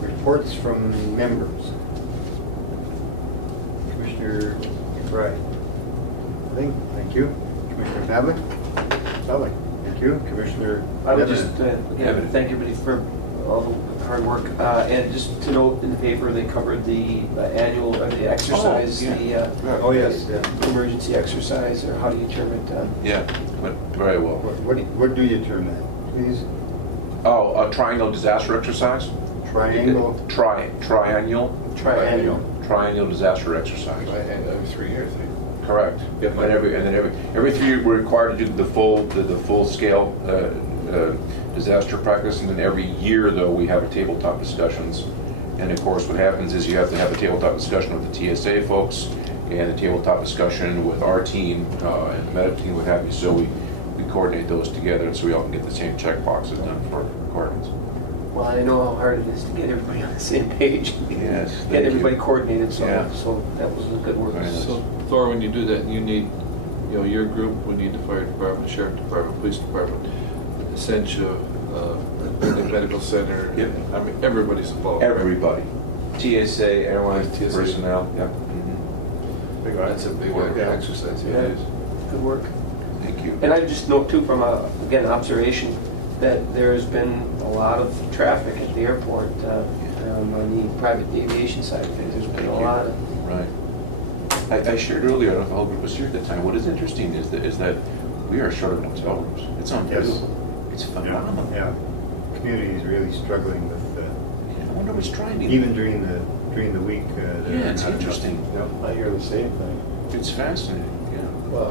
reports from members. Commissioner Fry. Nothing, thank you. Commissioner Pavlik? Nothing, thank you. Commissioner I would Nevin? just, again, thank everybody for all the hard work. And just to note in the paper, they covered the annual, the exercise, Oh, yes, yeah. the emergency exercise, or how do you term it? Yeah, went very well. What do you term that, please? Oh, a triangle disaster exercise? Triangle? Triennial Triennial. disaster exercise. And every 3 years, Correct. Yep. And every 3 years, we're required to do the full scale disaster practice, and then every year, though, we have a tabletop discussions. And of course, what happens is you have to have a tabletop discussion with the TSA folks, and a tabletop discussion with our team, and the medic team, what have you, so we coordinate those together, and so we all can get the same check boxes done for requirements. Well, I know how hard it is to get everybody on the same page. Yes, thank Get you. everybody coordinated, so Yeah. that was a good work. Right. So Thor, when you do that, you need, your group, we need the fire department, sheriff department, police department, Essentia, the medical center. Yep. I mean, everybody's involved. right? Everybody. TSA, airline, TSA. personnel, yeah. That's a big exercise, yeah, it is. Good work. Thank you. And I just note too, from again, observation, that there's been a lot of traffic at the airport on the private aviation side of things. There's been a lot of. Right. I shared earlier, I don't know if the whole group was here at the time, what is interesting is that we are short of hotel rooms. It's unbelievable. It's phenomenal. Yeah, community is really struggling with, I wonder what's driving it. even during the week. Yeah, it's interesting. Yep, I hear the same thing. It's fascinating, yeah. Well,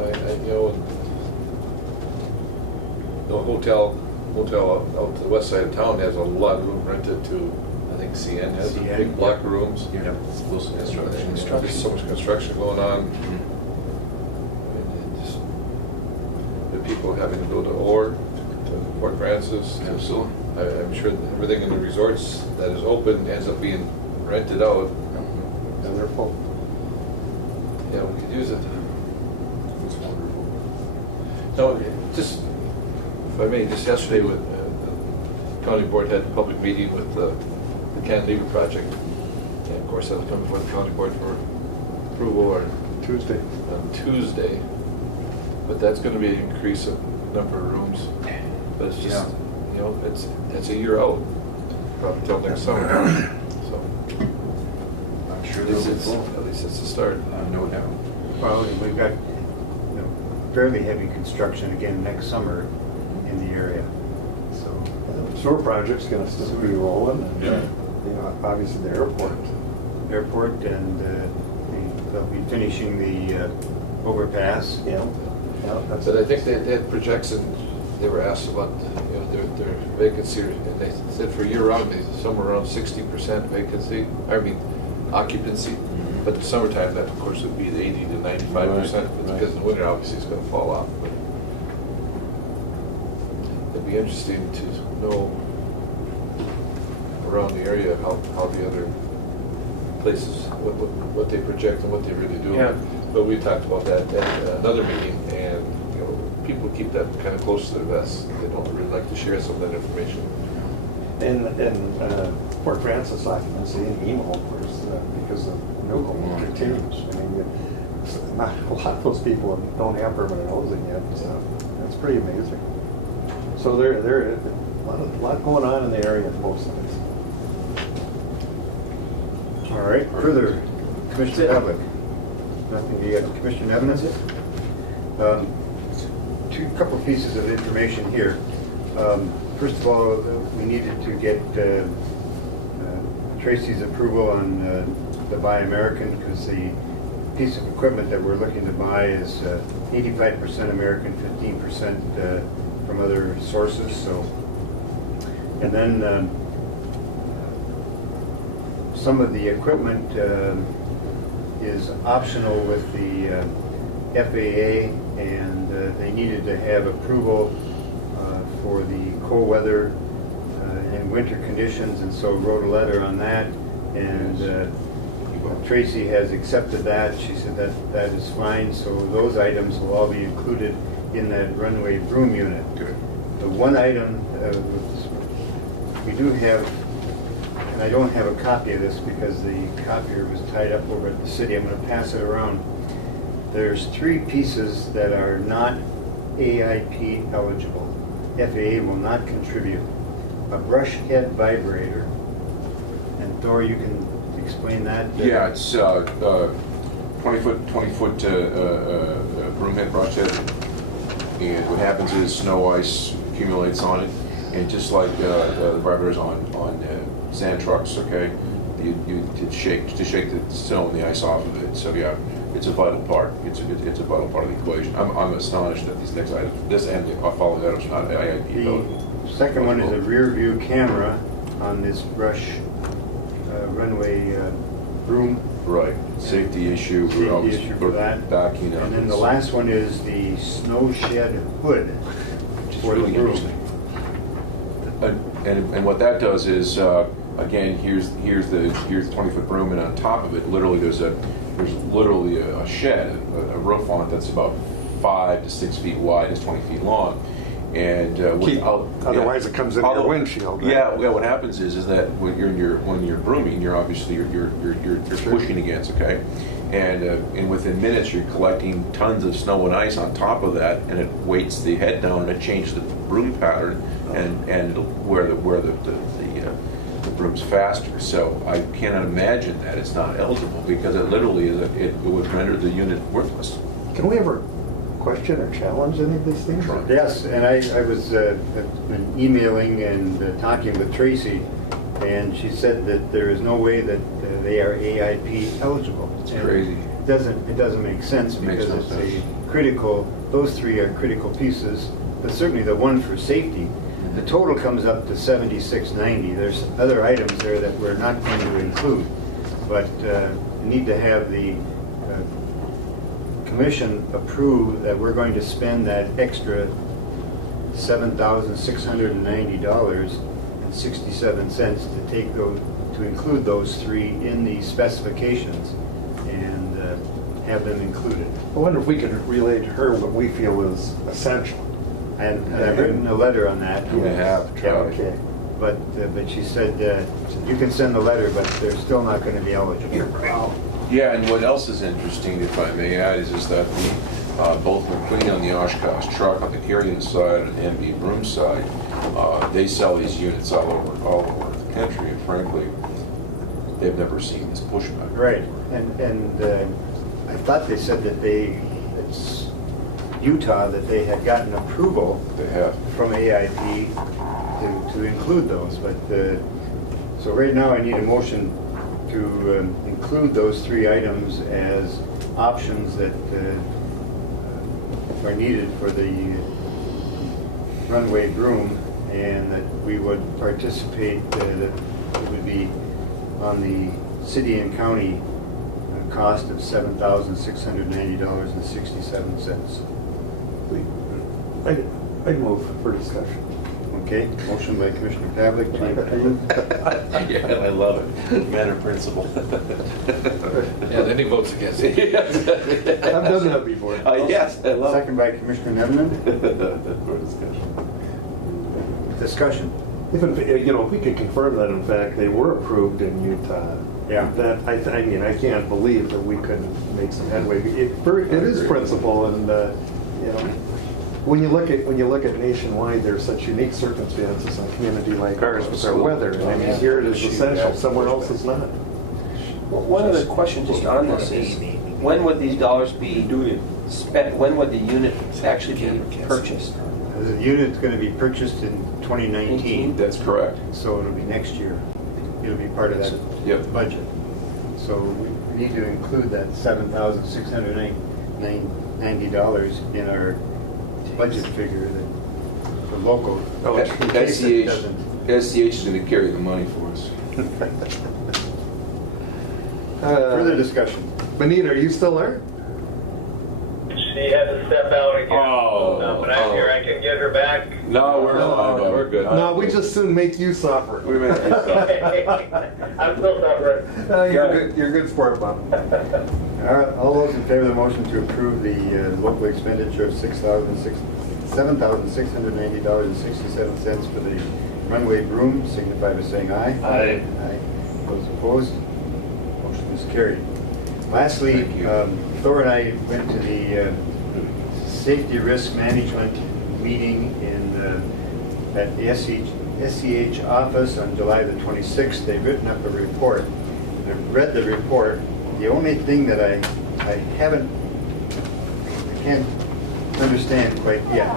the hotel out to the west side of town has a lot of room rented to, I think CN has a CN, big block of rooms. Yeah, it's Wilson Construction. There's so much construction going on. And just the people having to go to Orr, to Fort Francis. Absolutely. I'm sure that everything in the resorts that is open ends up being rented out. And they're full. Yeah, we could use it. It's wonderful. No, just, if I may, just yesterday with the county board had a public meeting with the Cantilever project. And of course, that'll come before the county board for approval on Tuesday. But that's going to be an increase of number of rooms. But it's just, it's a year out, probably till next summer. So I'm sure at they'll least be it's, full. at least it's a start. No doubt. Well, we've got fairly heavy construction again next summer in the area, so. Sewer project's gonna still be rolling, and, Yeah. obviously the airport. Airport, and they'll be finishing the overpass. Yeah. Yeah, that's But I think they had projections, they were asked about, their vacancy, and they said for year-round, they somewhere around 60% vacancy, occupancy. But the summertime, that of course would be the 80 to 95%, Right. because in the winter, obviously, it's gonna fall off. But it'd be interesting to know around the area how the other places, what they project and what they really do. Yeah. But we talked about that at another meeting, and, people keep that kind of close to their vest. They don't really like to share some of that information. And Fort Francis occupancy and emo, of course, because of Milco continues. I mean, not a lot of those people don't have permanent housing yet, so that's pretty amazing. So there a lot going on in the area on both sides. All right, further, Commissioner Pavlik. Nothing to get, Commissioner Nevin? Couple pieces of information here. First of all, we needed to get Tracy's approval on the Buy American, because the piece of equipment that we're looking to buy is 85% American, 15% from other sources. So, and then some of the equipment is optional with the FAA, and they needed to have approval for the cold weather and winter conditions, and so wrote a letter on that. And Tracy has accepted that. She said that is fine. So those items will all be included in that runway broom unit. Good. The one item we do have, and I don't have a copy of this because the copier was tied up over at the city. I'm going to pass it around. There's 3 pieces that are not AIP eligible. FAA will not contribute. A brush head vibrator, and Thor, you can explain that. Yeah, it's 20-foot broom head, brush head, and what happens is snow ice accumulates on it, and just like the vibrators on sand trucks, okay, you to shake the snow and the ice off of it. So yeah, it's a vital part. It's a vital part of the equation. I'm astonished that these next items, this and the following items, not IIP eligible. The second one is a rear view camera on this brush runway broom. Right, safety issue. Safety issue for that. Backing up. And then the last one is the snow shed hood for the really broom. interesting. And what that does is, again, here's the 20-foot broom, and on top of it, literally there's literally a shed, a roof on it that's about 5 to 6 feet wide, is 20 feet long. And otherwise it comes in your windshield. Right? Yeah, what happens is that when you're brooming, you're obviously you're pushing against, okay, and within minutes you're collecting tons of snow and ice on top of that, and it weights the head down, and it changes the broom pattern, and where the broom's faster. So I cannot imagine that it's not eligible, because it literally is it would render the unit worthless. Can we ever question or challenge any of these things? Yes, and I was been emailing and talking with Tracy, and she said that there is no way that they are AIP eligible. It's crazy. It doesn't make sense, because no it's sense. those 3 are critical pieces, but certainly the one for safety. The total comes up to $76.90. There's other items there that we're not going to include, but we need to have the Commission approve that we're going to spend that extra $7,690.67 to take those, to include those 3 in the specifications and have them included. I wonder if we could relay to her what we feel is essential. And I've written a letter on that. We have tried. Yeah, okay. But she said you can send the letter, but they're still not going to be eligible. Yeah, and what else is interesting, if I may add, is that both McQueen on the Oshkosh truck on the carrying side and MB broom side, they sell these units all over the country, and frankly, they've never seen this pushback. Right, and I thought they said that it's Utah, that they had gotten approval They have. from AIP to include those, but so right now I need a motion to include those 3 items as options that are needed for the runway broom, and that we would participate, that it would be on the city and county cost of $7,690.67. I'd move for discussion. Okay, motion by Commissioner Pavlik to Yeah, I love it. Matter of principle. Yeah, then he votes against it. I've done that before. Yes, I love it. second by Commissioner Nevenen. For discussion. Discussion. If we could confirm that in fact they were approved in Utah. Yeah. That I can't believe that we couldn't make some headway. It is principle, and when you look at nationwide, there's such unique circumstances in a community like ours with our weather. And I mean, here it is essential. Somewhere else is not. Well, one other question just on this is, when would these dollars be spent? When would the unit actually be purchased? The unit's going to be purchased in 2019, That's correct. so it'll be next year. It'll be part of that Yep. budget. So We need to include that $7,690 in our budget figure, the local. Oh, in case it doesn't. SCH is going to carry the money for us. Further discussion. Benita, are you still there? She had to step out again. Oh, But I'm here, I can get her back. No, we're fine. We're good. No, we just soon make you suffer. Wait a minute. I'm still suffering. You're a good sport, Bob. All those in favor of the motion to approve the local expenditure of $7,690.67 for the runway broom, signify by saying aye. Aye. Aye. Those opposed? Motion is carried. Lastly, Thank you. Thor and I went to the safety risk management meeting at the SCH office on July the 26th. They've written up a report. I've read the report. The only thing that I can't understand quite yet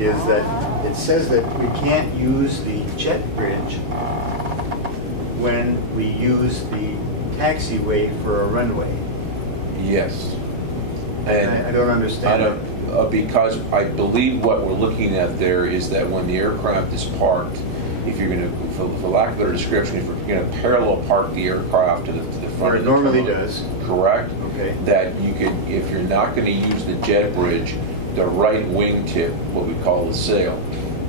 is that it says that we can't use the jet bridge when we use the taxiway for a runway. Yes. I don't understand. Because I believe what we're looking at there is that when the aircraft is parked, if you're going to, for lack of a better description, if you're going to parallel park the aircraft to the front Where of it the normally terminal, does. correct? Okay. That you could, if you're not going to use the jet bridge, the right wingtip, what we call the sail,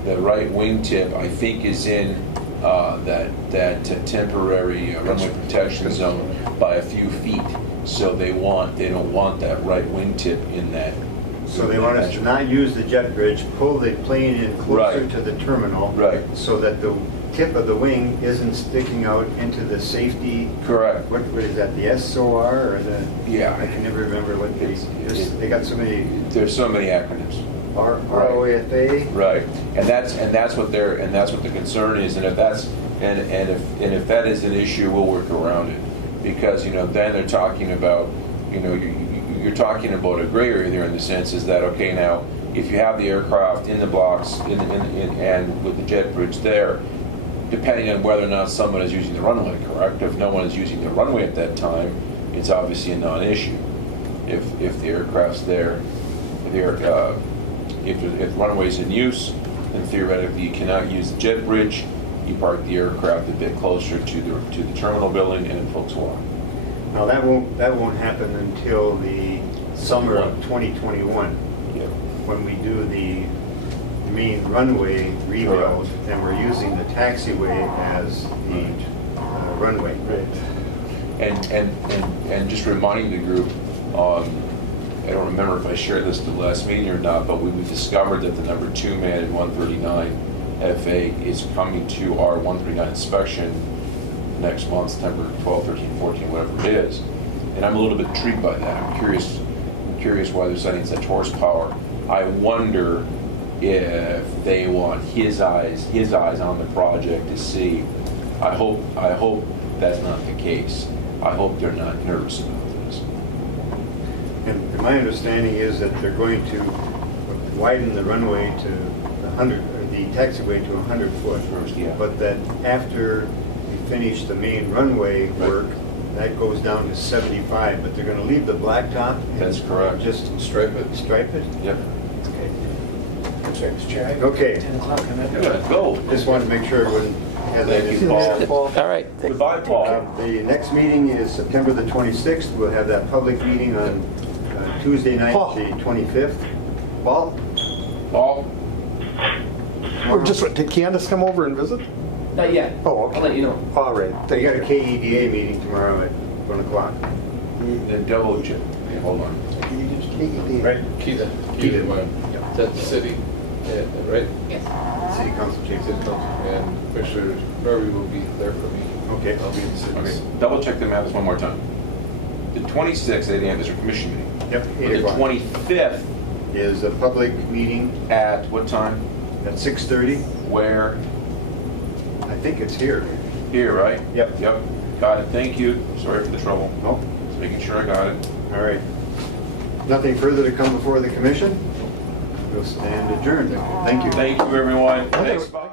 the right wingtip, I think, is in that temporary runway protection zone by a few feet. So they don't want that right wingtip in that. So they want us to not use the jet bridge, pull the plane in closer Right. to the terminal. Right. So that the tip of the wing isn't sticking out into the safety. Correct. What is that, the SOR or the? Yeah. I can never remember what they got so many, There's so many acronyms. ROAFA. Right, and that's what the concern is, and if that's if that is an issue, we'll work around it, because then they're talking about you're talking about a gray area there in the sense is that okay, now if you have the aircraft in the blocks and with the jet bridge there, depending on whether or not someone is using the runway, correct? If no one is using the runway at that time, it's obviously a non-issue. If the aircraft's there, if the runway's in use, then theoretically you cannot use the jet bridge. You park the aircraft a bit closer to the terminal building, and folks walk. Now that won't happen until the summer of 2021. Yeah. When we do the main runway rebuild, and we're using the taxiway as the runway. And just reminding the group, I don't remember if I shared this at the last meeting or not, but we discovered that the number 2 man in 139 FA is coming to our 139 inspection next month, September 12, 13, 14, whatever it is. And I'm a little bit intrigued by that. I'm curious why they're setting such horsepower. I wonder if they want his eyes on the project to see. I hope that's not the case. I hope they're not nervous about this. And my understanding is that they're going to widen the runway to 100, or the taxiway to 100 foot. First, yeah. But that after we finish the main runway work, that goes down to 75. But they're going to leave the blacktop. And That's correct. Just Stripe it. Stripe it. Yep. Okay. Mr. Chair. Okay. 10 o'clock on that. Good. Go. Just wanted to make sure everyone has that. Thank you, Paul. All right. Goodbye, Paul. The next meeting is September the 26th. We'll have that public meeting on Tuesday night, Paul. the 25th. Paul? Paul? Did Candace come over and visit? Not yet. Oh, okay. I'll let you know. All right. They got a KEDA meeting tomorrow at 1 o'clock. Then double check. Okay, hold on. Right? Keita. Keita. Is that the city, right? Yes. City council City chambers. Council. And Commissioner Murray will be there for me. Okay. I'll be in the city. Okay, double check the maps one more time. The 26th, 8 a.m. is a commission meeting. Yep, But 8 the o'clock. 25th, Is a public meeting at what time? at 6:30. Where? I think it's here. Here, right? Yep. Yep. Got it. Thank you. Sorry for the trouble. Oh, Just making sure I got it. all right. Nothing further to come before the commission? We'll stand adjourned. Thank you. Thank you, everyone. Thanks, Bob.